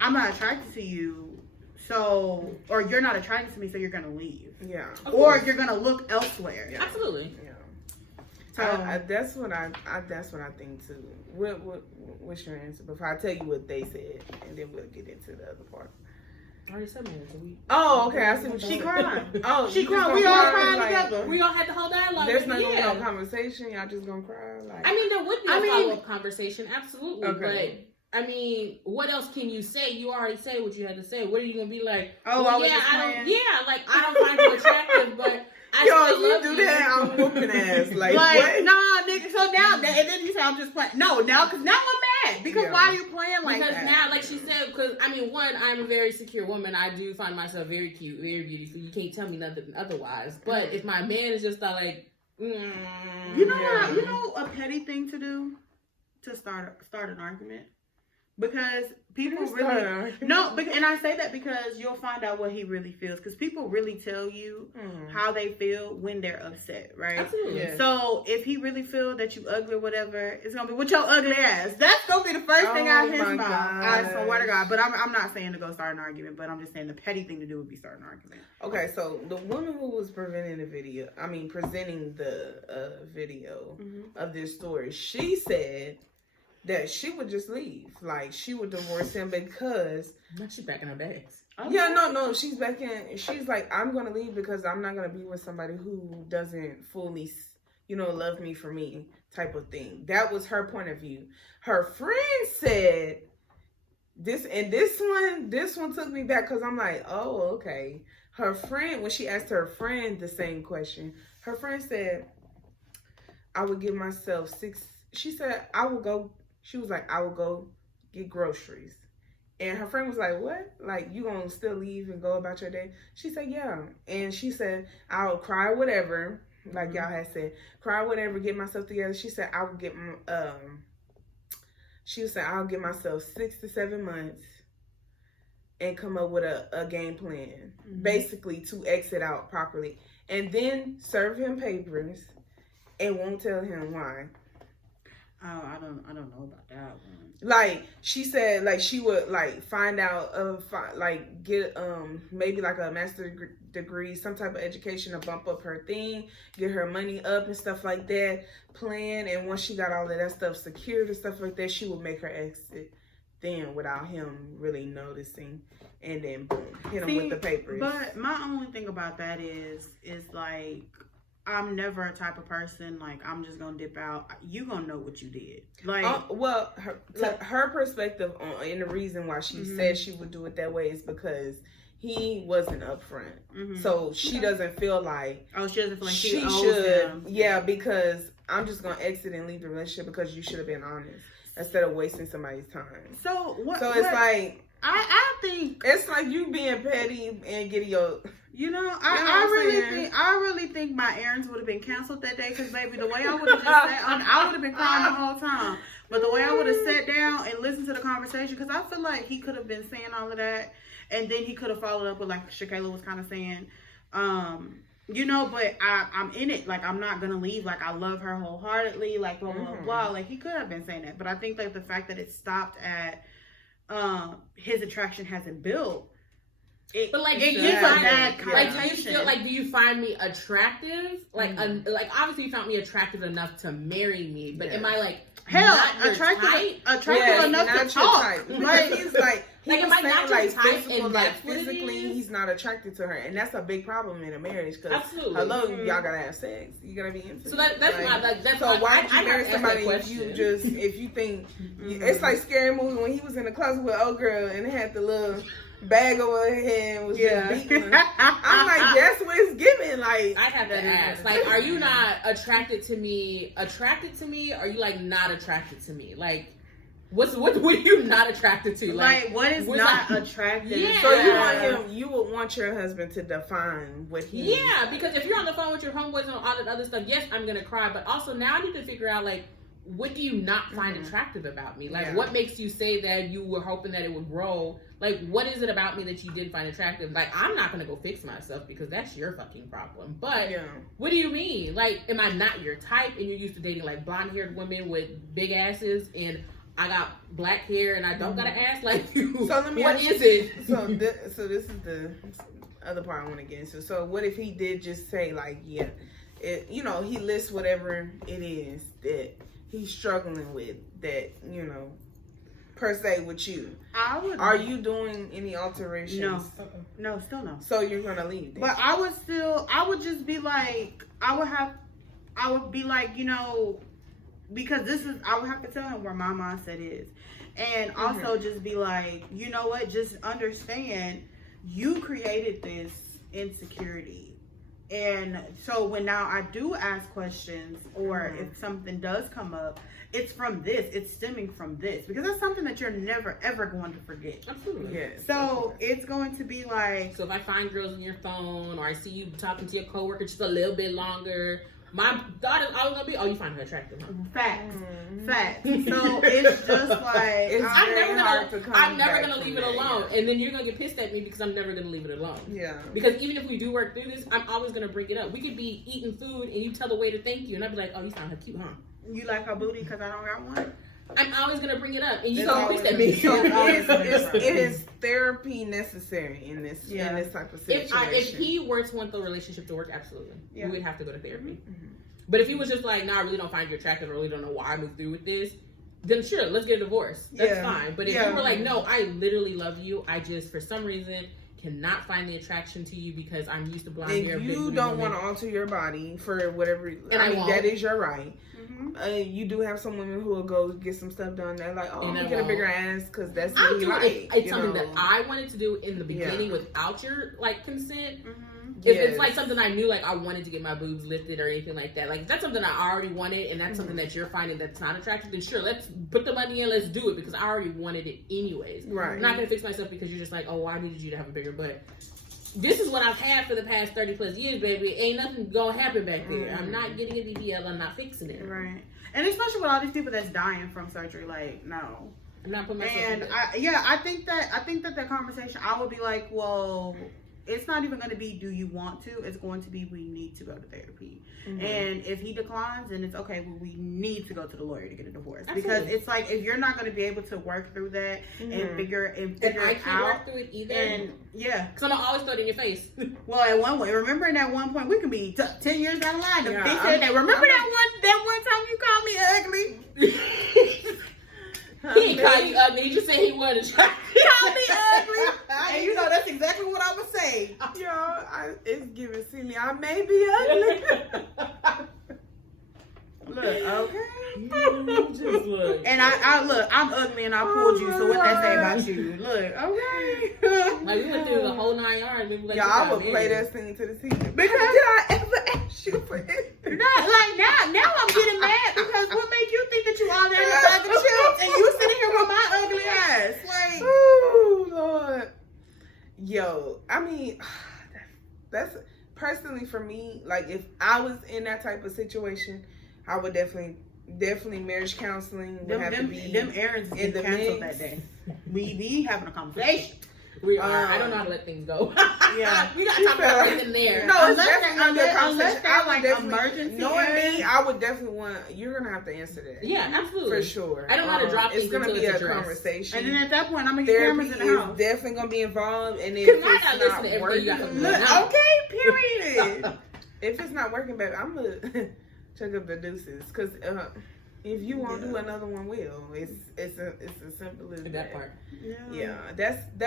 I'm not attracted to you, so, or you're not attracted to me, so you're gonna leave. Yeah. Or you're gonna look elsewhere. Yeah. Absolutely. Yeah. So that's what I think too. What's your answer? Before I tell you what they said, and then we'll get into the other part. I already said mine. So Oh, okay. I see what she you cried. Oh, She you cried. just We gonna all cry, cried like, together. we all had the whole dialogue. There's not gonna be yeah. no conversation. Y'all just gonna cry. Like, I mean, there would be a follow-up conversation, absolutely. Okay. But I mean, what else can you say? You already said what you had to say. What are you gonna be like? Oh, well, I was yeah, just I don't. playing. Yeah, like I don't find you attractive, but I yo, still if you love do you. that, I'm whooping ass. Like Like, what? nah, nigga. So now, and then you say I'm just playing. No, now, because now I'm mad. Because Yeah. why are you playing like Because that? now, like she said, because I mean, one, I'm a very secure woman. I do find myself very cute, very beautiful. You can't tell me nothing otherwise. But if my man is just like, You know Yeah. what? You know a petty thing to do to start an argument, because people really and I say that because you'll find out what he really feels, because people really tell you how they feel when they're upset, right? absolutely. Yeah. So if he really feel that you ugly or whatever, it's gonna be with your ugly ass. That's gonna be the first thing out of his my mouth. I gosh. swear to God. But I'm not saying to go start an argument, but I'm just saying the petty thing to do would be start an argument. Okay, so the woman who was presenting the video video of this story, she said that she would just leave. Like, she would divorce him because... Now she's back in her bags. Yeah, no, she's back in... She's like, I'm going to leave because I'm not going to be with somebody who doesn't fully, love me for me type of thing. That was her point of view. Her friend said... This one took me back, because I'm like, oh, okay. Her friend, when she asked her friend the same question, her friend said, I would give myself she said, I will go get groceries. And her friend was like, what? Like, you gonna still leave and go about your day? She said, yeah. And she said, I'll cry whatever, like y'all had said, cry whatever, get myself together. She said, I would get I'll give myself 6 to 7 months and come up with a game plan, basically to exit out properly, and then serve him papers and won't tell him why. Oh, I don't know about that one. Like, she said, like, she would like find out get maybe like a master's degree, some type of education to bump up her thing, get her money up and stuff like that, plan, and once she got all of that stuff secured and stuff like that, she would make her exit then without him really noticing, and then boom, hit him with the papers. But my only thing about that is like, I'm never a type of person, like, I'm just gonna dip out. You gonna know what you did. Like, her perspective on, and the reason why she said she would do it that way is because he wasn't upfront. So she doesn't feel like... Oh, she doesn't feel like she owes should. him. Yeah, because I'm just gonna exit and leave the relationship because you should have been honest instead of wasting somebody's time. So what? So it's like... I think... It's like you being petty and getting your... I really think my errands would have been canceled that day, because baby, the way I would have just sat, I would have been crying the whole time. But the way I would have sat down and listened to the conversation, because I feel like he could have been saying all of that, and then he could have followed up with, like Shakayla was kind of saying, but I'm in it. Like, I'm not gonna leave. Like, I love her wholeheartedly. Like, blah blah blah. Like, he could have been saying that, but I think that the fact that it stopped at his attraction hasn't built. But like, it gives a bad like, do you connotation. feel like, do you find me attractive? Like, like obviously you found me attractive enough to marry me, but am I like attractive enough to talk? Like, he's like, am I not your type? And that's what it physically, is? he's not attracted to her, and that's a big problem in a marriage. Because absolutely, y'all gotta have sex. You gotta be intimate. So that's like, that's so my, why would you marry I somebody if you think it's like Scary Movie when he was in the closet with old girl and had the little bag over her head and was just beating her. I'm like, that's what it's giving. Like, I have to ask, like, are you not attracted to me? Or are you like not attracted to me? Like, what are you not attracted to? Like what is not attractive? Yeah. So you would want your husband to define what he... Yeah, because if you're on the phone with your homeboys and all that other stuff, yes, I'm gonna cry, but also now I need to figure out, like, what do you not find attractive about me? Like, what makes you say that you were hoping that it would grow? Like, what is it about me that you did find attractive? Like, I'm not going to go fix myself because that's your fucking problem. But what do you mean? Like, am I not your type and you're used to dating, like, blonde-haired women with big asses and I got black hair and I don't got an ass like you? So let me what ask is you, it? So this is the other part I want to get into. So what if he did just say, like, he lists whatever it is that he's struggling with that, per se with you. Are you doing any alterations? No, still no. So you're gonna leave this. But I would just be like, I would be like, because I would have to tell him where my mindset is. And also just be like, you know what, just understand you created this insecurity. And so when now I do ask questions or if something does come up, it's from this. It's stemming from this. Because that's something that you're never, ever going to forget. Absolutely. Yes. So it's going to be like... So if I find girls in your phone or I see you talking to your coworker just a little bit longer, my thought is always going to be, oh, you find her attractive. Huh? Facts. So it's just like... I'm never gonna leave it alone. And then you're going to get pissed at me because I'm never going to leave it alone. Yeah. Because even if we do work through this, I'm always going to bring it up. We could be eating food and you tell the waiter thank you. And I'd be like, oh, you sound her cute, huh? You like her booty because I don't got one? I'm always going to bring it up. And you're going to piss at me. So is therapy necessary in this type of situation? If he were to want the relationship to work, absolutely. We would have to go to therapy. But if he was just like, nah, I really don't find you attractive, I really don't know why I moved through with this, then sure, let's get a divorce. That's fine. But if you were like, no, I literally love you, I just, for some reason, cannot find the attraction to you because I'm used to blonde hair. You don't want to alter your body for whatever, that is your right. You do have some women who will go get some stuff done. They're like, oh, I'm get a bigger ass because that's what you like. It's something that I wanted to do in the beginning without your consent. If it's like something I knew, like I wanted to get my boobs lifted or anything like that, like if that's something I already wanted and that's something that you're finding that's not attractive, then sure, let's put the money in, let's do it because I already wanted it anyways. Right. I'm not gonna fix myself because you're just like, oh, I needed you to have a bigger butt. This is what I've had for the past 30 plus years, baby. Ain't nothing gonna happen back there. I'm not getting a BBL. I'm not fixing it. Right. And especially with all these people that's dying from surgery, like no. I'm not putting myself. And I think that conversation, I would be like, well, it's not even going to be do you want to, it's going to be we need to go to therapy. And if he declines, then it's okay, well, we need to go to the lawyer to get a divorce. Absolutely. Because it's like if you're not going to be able to work through that and figure it out. I can't work through it either. And because I'm gonna always throw it in your face. Well, at one way, remember at one point we can be 10 years down the line. The bitch said that. Remember that one time you called me ugly? He didn't call you ugly. He just said he wanted to try. He called me ugly. And that's exactly what I would say. It's giving silly. I may be ugly. Look, okay. Just look. And I'm ugly and I pulled you, so what that say about you? Look, okay. Like we went through the whole 9 yards. Like, I would play that scene to the TV. Because did I ever ask you for anything? Not like now I'm getting mad because what made you think that you all there in the bag of chips and you sitting here with my ugly ass? Like, oh Lord. Yo, I mean, that's personally for me, like if I was in that type of situation, I would definitely marriage counseling would have to be them errands in the canceled that day. We having a conversation. We are. I don't know how to let things go. Yeah, we gotta talk about it in there. No, unless they're like emergency. Knowing me, I would definitely want. You're gonna have to answer that. Yeah, absolutely, for sure. I don't know how to drop things. It's gonna be a conversation, and then at that point, I'm gonna get cameras in the house. Definitely gonna be involved, and if it's not working, period. If it's not working, baby, I'm gonna check up the deuces because. If you won't do another one, will it's as simple as that part. Yeah,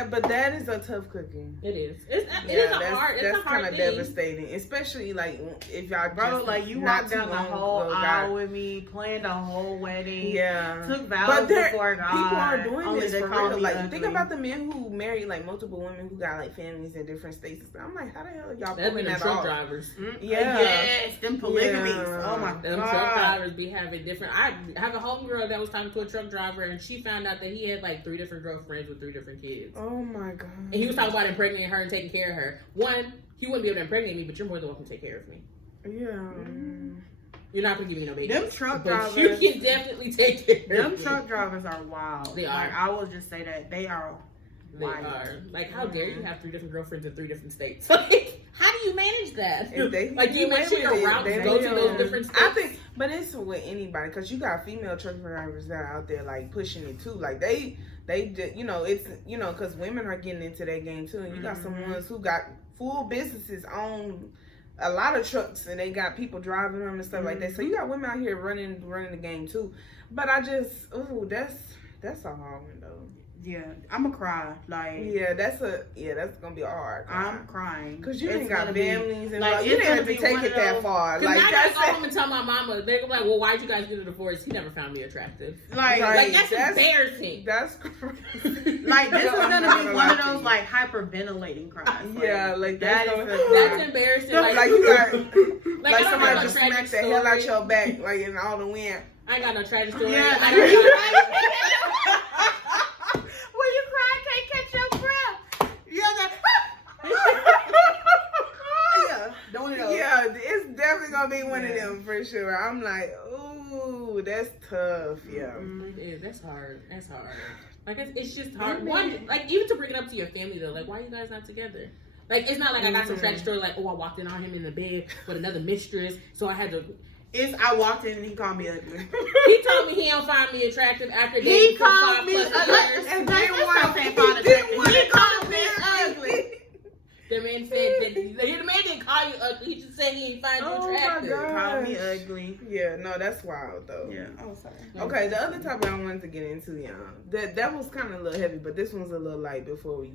but that is a tough cookie. It is. It's a hard. That's kind of devastating, especially like if y'all like you walked down the whole aisle with me, planned a whole wedding. Yeah, took vows before God. People are doing this for real. Like ugly. Think about the men who married like multiple women who got like families in different states. I'm like, how the hell are y'all pulling that truck off? Drivers. Yes, them polygamies. Yeah. Oh my God, them truck drivers be having different. I have a homegirl that was talking to a truck driver, and she found out that he had like 3 different girlfriends with 3 different kids. Oh my God! And he was talking about impregnating her and taking care of her. One, he wouldn't be able to impregnate me, but you're more than welcome to take care of me. Yeah. You're not gonna give me no baby. Them truck but drivers. You can definitely take care Them of truck drivers are wild. They are. Like, I will just say that they are. They wild. are. Like, how dare you have 3 different girlfriends in 3 different states? Like, how do you manage that? Like, do you make sure your routes go to those different states? I think, but it's with anybody, because you got female truck drivers that are out there like pushing it too. Like they just, you know, it's, you know, because women are getting into that game too, and you got some ones who got full businesses on a lot of trucks, and they got people driving them and stuff like that. So you got women out here running the game too. But I just, that's a hard one though. Yeah, I'm gonna cry. Like, that's gonna be hard. I'm crying because you ain't got families and like, you didn't have to take it that far. Like, I gotta go home and tell my mama. They're like, "Well, why'd you guys get a divorce? He never found me attractive." Like that's embarrassing. That's crazy. Like, this is gonna be one of those like hyperventilating cries. Like, yeah, like that's embarrassing. Like you got like somebody just smacked smacked the hell out your back, like in all the wind. I ain't got no tragic story. Yeah, when you cry, can't catch your breath. Yeah, it's definitely gonna be one of them for sure. I'm like, ooh, that's tough. Yeah, that's hard. That's hard. Like it's just hard. One, like even to bring it up to your family though, like why are you guys not together? Like it's not like I got some tragic story like, oh, I walked in on him in the bed with another mistress, so I had to. I walked in and he called me ugly. He told me he don't find me attractive after he called 5+ me years. and they he called me ugly. The man said that the man didn't call you ugly. He just said he didn't find you attractive. My God. Called me ugly. Yeah, no, that's wild though. Yeah. Oh, sorry. Okay, the other topic I wanted to get into, y'all. That was kind of a little heavy, but this one's a little light before we,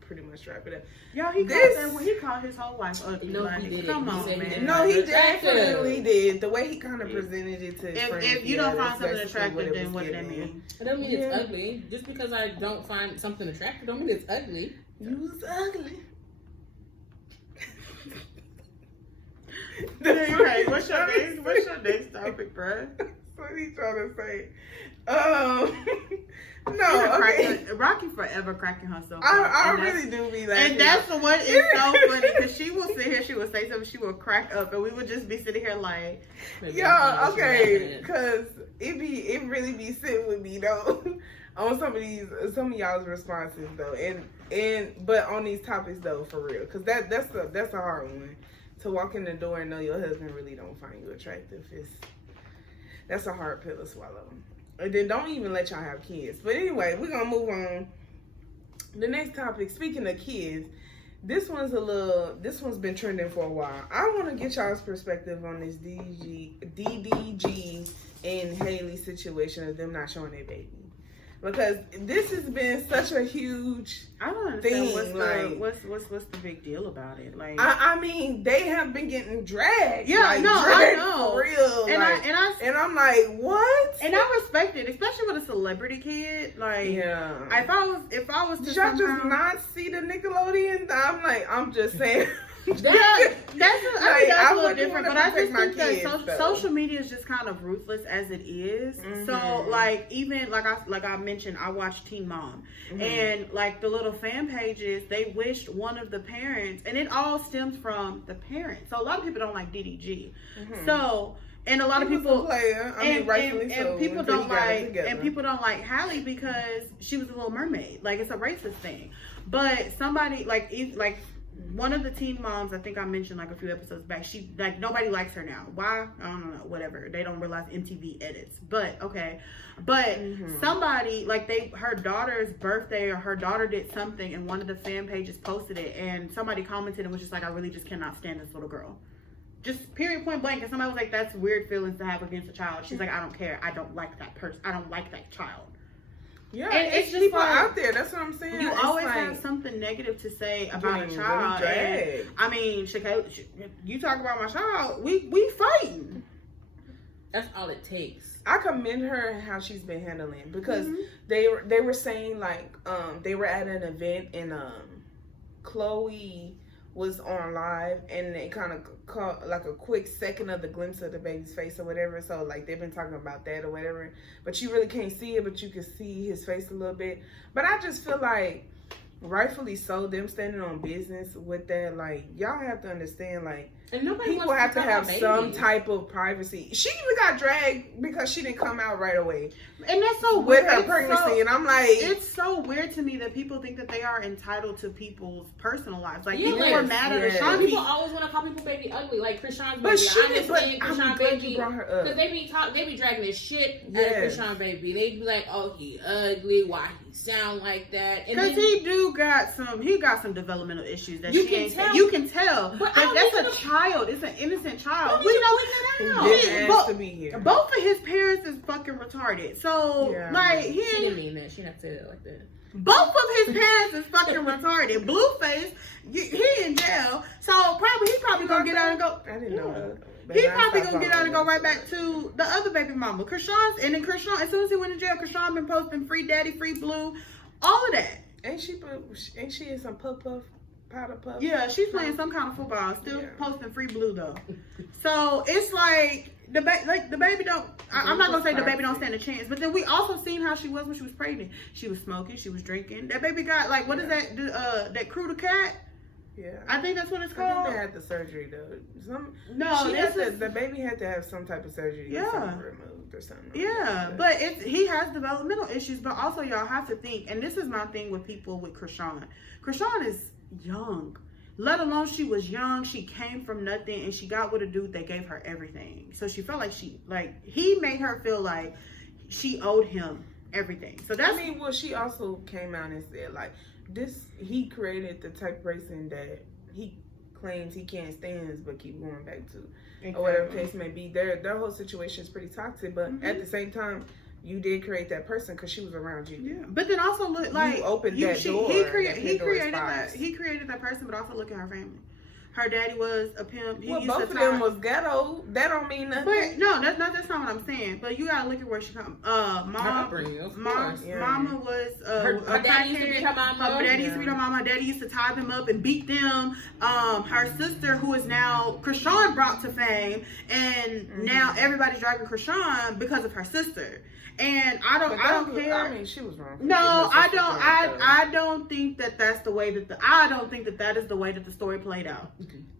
pretty much wrap it up. Y'all, he called his whole wife ugly. No, like, he didn't. Come on, He said man. No, he definitely did. The way he kind of presented it to his friends. If you don't find something that's attractive, then what was does that mean? I don't mean it's ugly. Just because I don't find something attractive, don't mean it's ugly. You was ugly. Hey, what's your next topic, bro? What he trying to say? No, okay. Rocky forever cracking herself. I really do be laughing. And that's what is so funny, because she will sit here, she will say something, she will crack up, and we would just be sitting here like, yeah, okay, because it really be sitting with me though on some of y'all's responses though, but on these topics though, for real, because that's a hard one. To walk in the door and know your husband really don't find you attractive, that's a hard pill to swallow. And then don't even let y'all have kids. But anyway, we're gonna move on. The next topic, speaking of kids, this one's been trending for a while. I want to get y'all's perspective on this DDG and Haley situation of them not showing their baby. Because this has been such a huge I don't understand thing. What's the big deal about it? Like, I mean, they have been getting dragged. Yeah, like, no, dragged I know. For real. And I'm like, what? And I respect it, especially with a celebrity kid. Like, yeah. If I was to Did y'all just not see the Nickelodeon? I'm just saying. That's a little different, but I just think that social media is just kind of ruthless as it is. Mm-hmm. So like, even like I mentioned, I watched Teen Mom, and like the little fan pages, they wished one of the parents, and it all stems from the parents. So a lot of people don't like DDG. So. And a lot of people, people don't like Halle because she was a Little Mermaid. Like, it's a racist thing. But somebody like one of the Teen Moms, I think I mentioned like a few episodes back, she like nobody likes her now. Why? I don't know. Whatever. They don't realize MTV edits. But okay. But somebody like her daughter's birthday, or her daughter did something, and one of the fan pages posted it, and somebody commented and was just like, I really just cannot stand this little girl. Just period, point blank. And somebody was like, that's weird feelings to have against a child. She's like, I don't care. I don't like that person. I don't like that child. Yeah, and it's just people out there. That's what I'm saying. You always have something negative to say about a child. And, I mean, you talk about my child, we fighting. That's all it takes. I commend her how she's been handling, because they were saying like they were at an event and Chloe was on live, and it kind of caught like a quick second of the glimpse of the baby's face or whatever. So like they've been talking about that or whatever, but you really can't see it, but you can see his face a little bit. But I just feel like, rightfully so, them standing on business with that, like, y'all have to understand, like, And nobody people wants have to talk have about some babies. type of privacy. She even got dragged because she didn't come out right away And that's so with weird. her It's pregnancy, so- and I'm like, it's so weird to me that people think that they are entitled to people's personal lives. Like, people were mad at yes. Ashanti. People always want to call people baby ugly, like Krishan's but baby. she I did. But understand I'm Krishan glad you baby brought her because up. they be dragging this shit out Yes. of Krishan baby. They be like, oh, he ugly. Why he sound like that? And Because then, he got some developmental issues that You she can ain't. tell. You can tell. But But I don't that's need a to- child. It's an innocent child. we We know. He know. didn't But- ask to be here. Both of his parents is fucking retarded. So Yeah. like She he didn't ain't, mean that. She not say that like that. both of his parents is fucking retarded. Blueface, he in jail. So he probably gonna get out and go. I didn't know that. He But I probably stopped gonna get out and go following right her. back to the other baby mama, Krishan's. And then Krishan, as soon as he went to jail, Krishan been posting free daddy, free blue, all of that. Ain't she in some puff powder puff? Yeah, she's playing some kind of football, still Yeah. posting free blue though. So it's like the baby don't. I'm not gonna say the baby don't stand a chance, but then we also seen how she was when she was pregnant. She was smoking, she was drinking. That baby got like what is that? That crew the cat. Yeah. I think that's what it's I think called. they had the surgery though. No, The baby had to have some type of surgery. Yeah. Get something removed or something. Yeah, but he has developmental issues. But also, y'all have to think, and this is my thing with people with Krishan. Krishan is young. Let alone she was young. She came from nothing, and she got with a dude that gave her everything. So she felt like he made her feel like she owed him everything. So that's she also came out and said like he created the type of person that he claims he can't stand but keep going back to. Or whatever the case may be. Their whole situation is pretty toxic, but at the same time, you did create that person because she was around you. Yeah, but then also look like you opened that door. He Pandora's created box. that. He created that person, but also look at her family. Her daddy was a pimp. He Well, used both to of them tie- was ghetto. That don't mean nothing. But no, that's not what I'm saying. But you gotta look at where she come. Mom, upbringing, of course. Yeah. Mama was Her daddy used to be her mama. Her daddy used to be her mama. Her daddy used to tie them up and beat them. Her sister, who is now Krishan, brought to fame, and now everybody's dragging Krishan because of her sister. And I don't care. I mean, she was wrong. No, I don't think that that's the way I don't think that is the way that the story played out.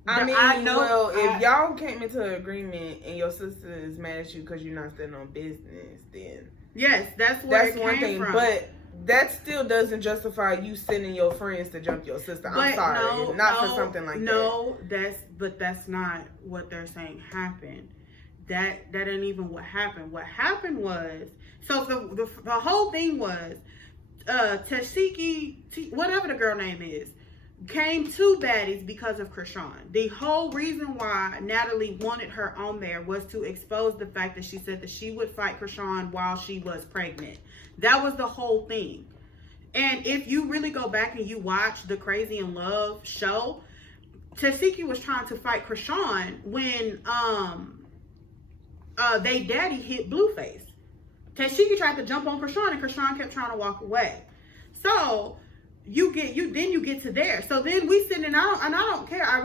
If y'all came into an agreement and your sister is mad at you because you're not standing on business, then yes, that's where it one came thing. from. But that still doesn't justify you sending your friends to jump your sister. I'm sorry, for something like that. No, that's not what they're saying happened. That ain't even what happened. What happened was, so the whole thing was, Tashiki, whatever the girl name is, came to Baddies because of Krishan. The whole reason why Natalie wanted her on there was to expose the fact that she said that she would fight Krishan while she was pregnant. That was the whole thing. And if you really go back and you watch the Crazy in Love show, Tashiki was trying to fight Krishan when they daddy hit Blueface. Tashiki tried to jump on Krishan and Krishan kept trying to walk away. So you get to there. So then we sitting and I don't care. I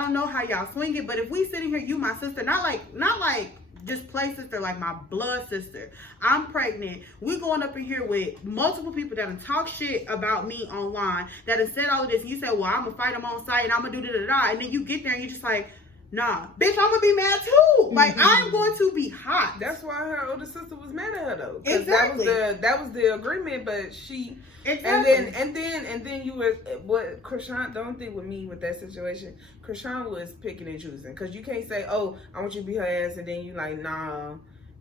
don't know how y'all swing it, but if we sitting here, you my sister, not like just play sister, like my blood sister. I'm pregnant. We going up in here with multiple people that done talk shit about me online, that have said all of this. And you say, well, I'm gonna fight them on site and I'm gonna do da-da-da. And then you get there and you just like, nah, bitch, I'm gonna be mad too. Like, I'm going to be hot. That's why her older sister was mad at her though. Exactly. That was the agreement, but she Exactly. and then you were what Krishan. The only thing with me with that situation, Krishan was picking and choosing because you can't say, oh, I want you to be her ass, and then you like, nah.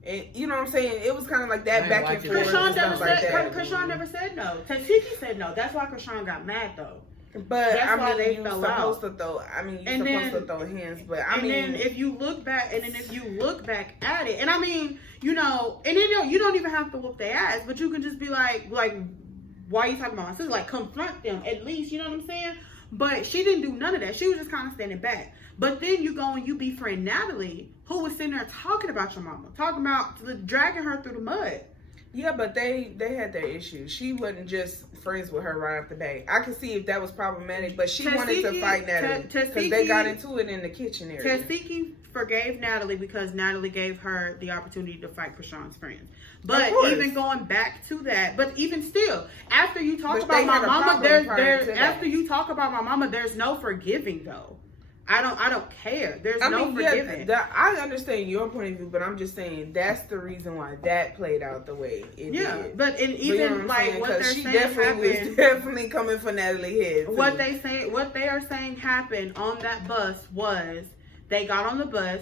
And you know what I'm saying? It was kind of like that back and forth. Krishan never said no. Tashiki said no. That's why Krishan got mad though. But that's why they you fell supposed out. to throw. I mean, you And supposed then- to throw hands. But then if you look back at it, and I mean, you know, and then you don't even have to whoop their ass, but you can just be like, why are you talking about my sister? Like, confront them at least. You know what I'm saying? But she didn't do none of that. She was just kind of standing back. But then you go and you befriend Natalie, who was sitting there talking about your mama, talking about dragging her through the mud. Yeah, but they had their issues. She wasn't just friends with her right off the bat. I could see if that was problematic, but she wanted to fight Natalie because they got into it in the kitchen area. Tashiki forgave Natalie because Natalie gave her the opportunity to fight Krishan's friends. But even going back to that, but even still, after you talk about my mama, there's no forgiving though. I don't care. There's no forgiving. Yeah, I understand your point of view, but I'm just saying that's the reason why that played out the way it did. But even like what they're saying happened. Was definitely coming for Natalie Head. What they are saying happened on that bus was they got on the bus.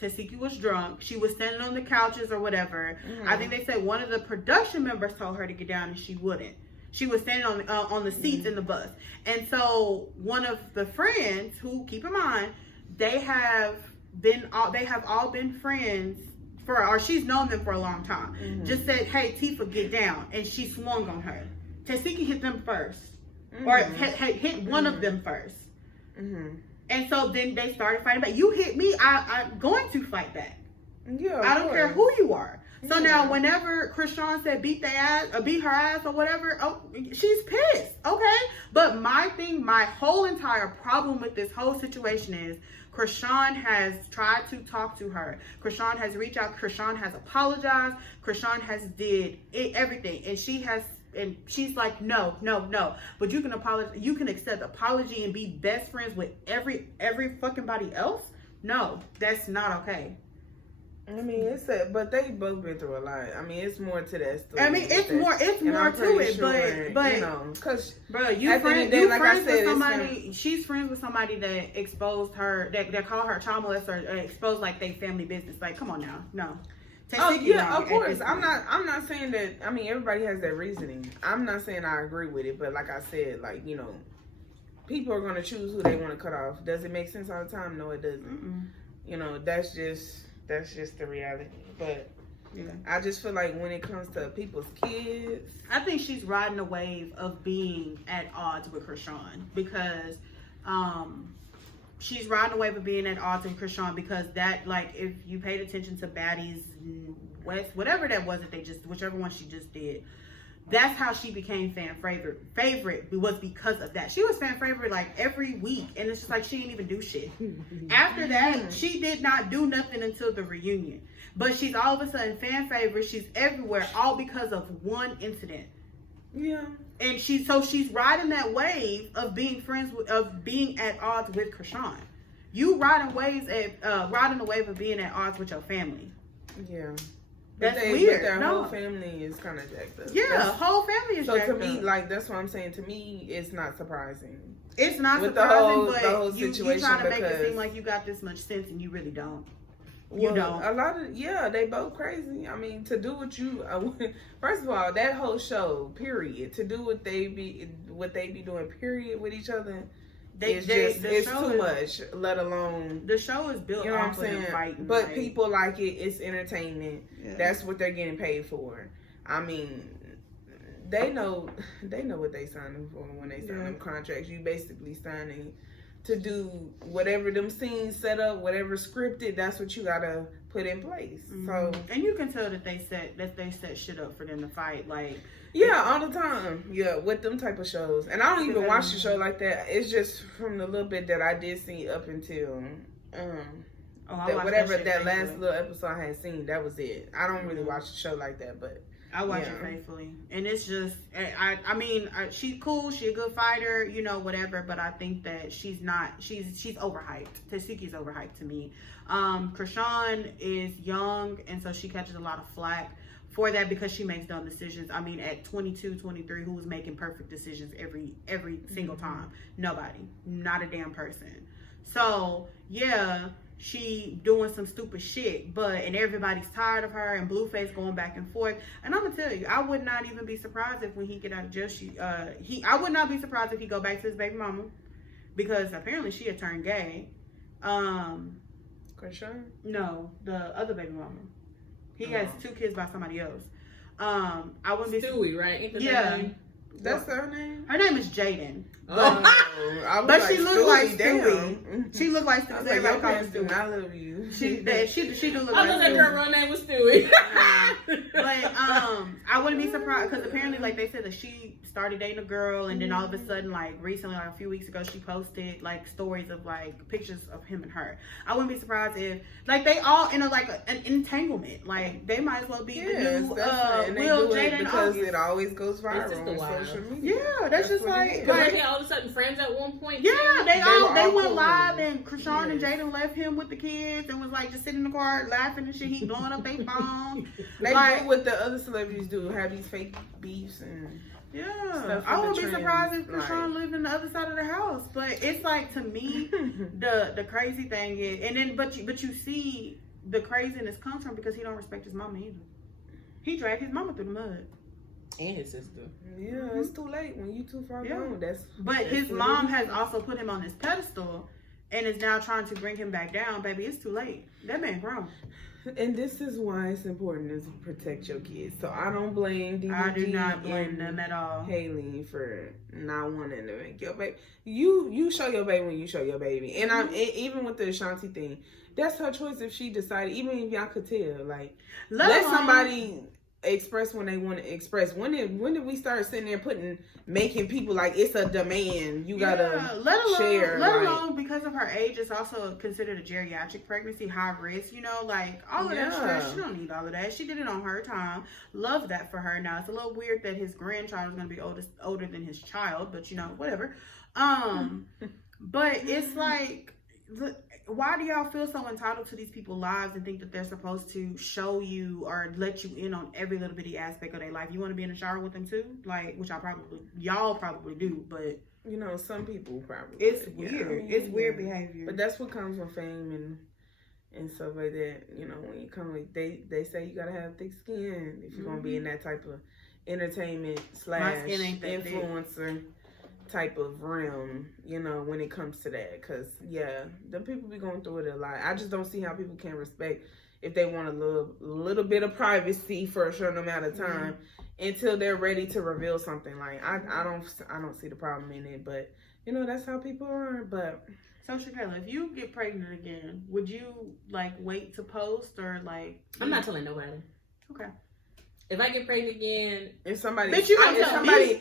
Tasiki was drunk. She was standing on the couches or whatever. Mm-hmm. I think they said one of the production members told her to get down and she wouldn't. She was standing on the seats in the bus. And so one of the friends who, keep in mind, they have all been friends or she's known them for a long time. Mm-hmm. Just said, "Hey, Tifa, get down." And she swung on her. Tasiki hit them first. Mm-hmm. Or hit one of them first. Mm-hmm. And so then they started fighting back. You hit me, I'm going to fight back. Yeah, I don't care who you are. So now whenever Krishan said beat her ass or whatever, she's pissed. Okay? But my whole entire problem with this whole situation is Krishan has tried to talk to her. Krishan has reached out. Krishan has apologized. Krishan has did everything. And she's like, no. But you can apologize. You can accept apology and be best friends with every fucking body else. No, that's not okay. I mean, but they both been through a lot. I mean, it's more to that story. I mean, it's more to it, but you know, because bro, you friends with somebody. She's friends with somebody that exposed her, that called her child molester, or exposed like they family business. Like, come on now, no. Of course. I'm not saying that. I mean, everybody has their reasoning. I'm not saying I agree with it, but like I said, like, you know, people are going to choose who they want to cut off. Does it make sense all the time? No, it doesn't. Mm-mm. You know, that's just the reality. But yeah. I just feel like when it comes to people's kids, I think she's riding a wave of being at odds with Krishan because she's riding a wave of being at odds with Krishan because that, like, if you paid attention to Baddies West, whatever that was whichever one she just did, that's how she became fan favorite was because of that. She was fan favorite like every week, and it's just like she didn't even do shit. After that, she did not do nothing until the reunion. But she's all of a sudden fan favorite. She's everywhere, all because of one incident. Yeah. And she's riding that wave of being being at odds with Krishan. You riding the wave of being at odds with your family. Yeah. That's weird. But their whole family is kind of jacked up. Yeah, whole family is jacked up. So to me, like, that's what I'm saying. To me, it's not surprising. It's not surprising, but the whole situation, you trying to make it seem like you got this much sense and you really don't. You don't. A lot of, they both crazy. I mean, to do what you, first of all, that whole show, period, to do what they be doing, period, with each other, it's too much, let alone. The show is built off of them fighting. But right? People like it. It's entertainment. Yeah. That's what they're getting paid for. I mean, they know what they signing for when they sign them contracts. You basically signing to do whatever them scenes set up, whatever scripted. That's what you gotta put in place. Mm-hmm. So, and you can tell that they set shit up for them to fight, like. Yeah, all the time. Yeah, with them type of shows. And I don't even watch the show like that. It's just from the little bit that I did see up until that last little episode I had seen. That was it. I don't really watch the show like that, but I watch it faithfully. And it's just, I mean, she's cool. She's a good fighter, you know, whatever. But I think that she's overhyped. Tasiki's overhyped to me. Krishan is young, and so she catches a lot of flack for that because she makes dumb decisions. I mean, at 22, 23, who was making perfect decisions every single time? Nobody. Not a damn person. So, yeah, she doing some stupid shit, and everybody's tired of her, and Blueface going back and forth. And I'm gonna tell you, I would not even be surprised if when he get out of jail, I would not be surprised if he go back to his baby mama, because apparently she had turned gay. Krishan? No, the other baby mama. He has 2 kids by somebody else. I wouldn't be Stewie, right? Ain't that yeah. Name? That's her name? Her name is Jaden. But she looked like Stewie. She looked like Stewie. Everybody call her Stewie. I love you. She do look like Stewie. I thought that girl real name was Stewie. But I wouldn't be surprised because apparently, like they said, that started dating a girl, and then all of a sudden, like recently, like a few weeks ago, she posted like stories of like pictures of him and her. I wouldn't be surprised if like they all in a like an entanglement. Like they might as well be the new and they Will, do Jada, it and because August. it always goes viral It's just on wild. social media. Yeah, that's just what like, it is. Because they all of a sudden friends at one point. yeah, they were went cool. live, and Krishan and Yes. Jada left him with the kids and was like just sitting in the car laughing and shit. He blowing up their phone. They Like- do what the other celebrities do, have these fake beefs and Yeah, Stuff I in wouldn't the be trend, surprised if like- Krishan lived in the other side of the house. But it's like, to me, the crazy thing is, and then but you see the craziness comes from because he don't respect his mama either. He dragged his mama through the mud. And his sister. yeah, it's too late when you too far Yeah. gone. But That's his what mom it has also put him on this pedestal and is now trying to bring him back down. Baby, it's too late. That man grown. And this is why it's important to protect your kids. So I don't blame DDG I do not blame and them at all. Haley for not wanting to make your baby. You show your baby when you show your baby. And even with the Ashanti thing, that's her choice if she decided. Even if y'all could tell, like let somebody express when they want to express. When did we start sitting there making people like it's a demand? You gotta share. Let alone because of her age, it's also considered a geriatric pregnancy, high risk. You know, like all of that stress. She don't need all of that. She did it on her time. Love that for her. Now it's a little weird that his grandchild is gonna be older than his child, but you know, whatever. But it's like, why do y'all feel so entitled to these people's lives and think that they're supposed to show you or let you in on every little bitty aspect of their life? You want to be in the shower with them too? Like, which y'all probably do, but You know, some people probably. it's would, weird. yeah. It's weird behavior. But that's what comes with fame and stuff like that. You know, when you come, like, they say you gotta have thick skin if you're gonna be in that type of entertainment / skin ain't that thick. influencer type of realm. You know, when it comes to that, because the people be going through it a lot. I just don't see how people can respect if they want a little bit of privacy for a certain amount of time until they're ready to reveal something. Like I don't see the problem in it, but you know that's how people are. But so Shakayla, if you get pregnant again, would you like wait to post or like? I'm not telling nobody. Okay. If I get pregnant again, if somebody, Bitch, you gonna if tell somebody, me?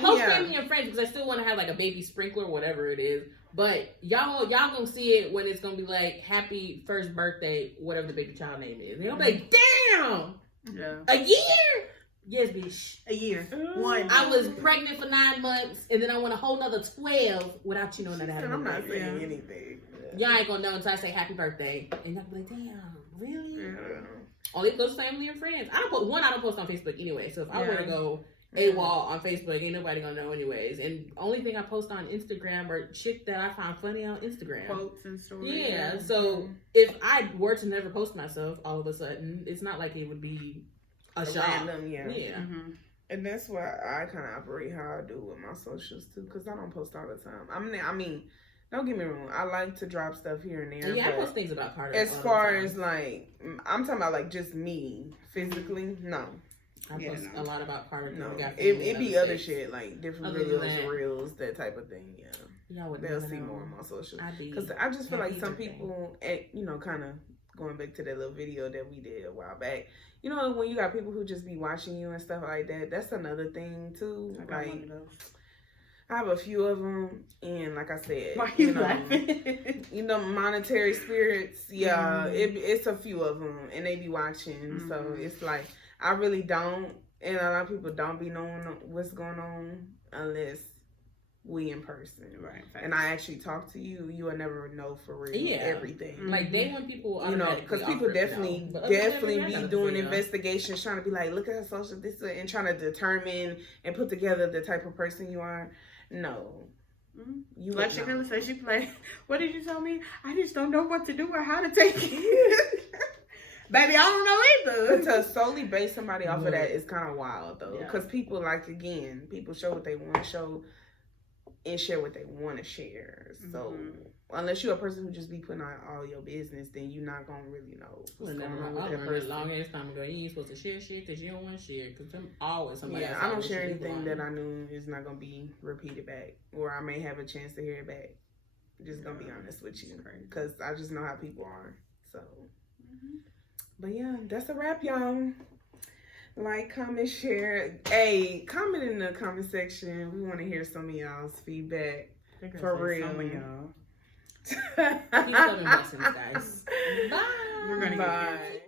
close family and friends, because I still want to have like a baby sprinkler, whatever it is. But y'all gonna see it when it's gonna be like happy first birthday, whatever the baby child name is. And they'll be like, damn, a year. Yes, bitch, a year. One. I was pregnant for 9 months, and then I went a whole nother 12 without you knowing that I had a I'm not baby. saying anything. Y'all ain't gonna know until I say happy birthday, and y'all be like, damn, really? Yeah. Only close family and friends. I don't post on Facebook anyway. So if I were to go AWOL on Facebook, ain't nobody gonna know anyways. And only thing I post on Instagram are shit that I find funny on Instagram. Quotes and stories. Yeah. So if I were to never post myself all of a sudden, it's not like it would be a shock. Random, yeah. Mm-hmm. And that's why I kind of operate how I do with my socials too, because I don't post all the time. I mean, don't get me wrong. I like to drop stuff here and there. Yeah, I but post things about Carter. as far as like, I'm talking about like just me physically. No, I post a lot about Carter. no. Got It be other states. shit like different Other than videos, that. reels, that type of thing. Yeah, Y'all would they'll never see know. more on my socials. I'd be Because I just feel like happy some birthday. people, you know, kind of going back to that little video that we did a while back. You know, when you got people who just be watching you and stuff like that, that's another thing too. I got Like, one of those. I have a few of them, and like I said, Why you you know, laughing? you know, monetary spirits. Yeah, it's a few of them, and they be watching. So it's like I really don't, and a lot of people don't be knowing what's going on unless we in person, Right. and I actually talk to you. You will never know for real everything. Like they want people, You know, because people definitely be doing investigations, trying to be like, look at her social, this, and trying to determine and put together the type of person you are. No, you Like would Shakayla said, she play. What did you tell me? I just don't know what to do or how to take it. Baby, I don't know either. to solely base somebody off of that is kind of wild though, Yeah. because people people show what they want to show and share what they want to share. So unless you're a person who just be putting out all your business, then you're not gonna really know what's going on with that I learned person. a long ass time ago. You ain't supposed to share shit that you don't want to share, because I'm always somebody. Yeah, I don't share anything that I knew is not gonna be repeated back, or I may have a chance to hear it back. Just gonna be honest with you, because I just know how people are. So, but yeah, that's a wrap, y'all. Like, comment, share. Hey, comment in the comment section. We want to hear some of y'all's feedback. For real. Some of y'all. Peace, love, and blessings, guys. Bye. We're gonna Bye.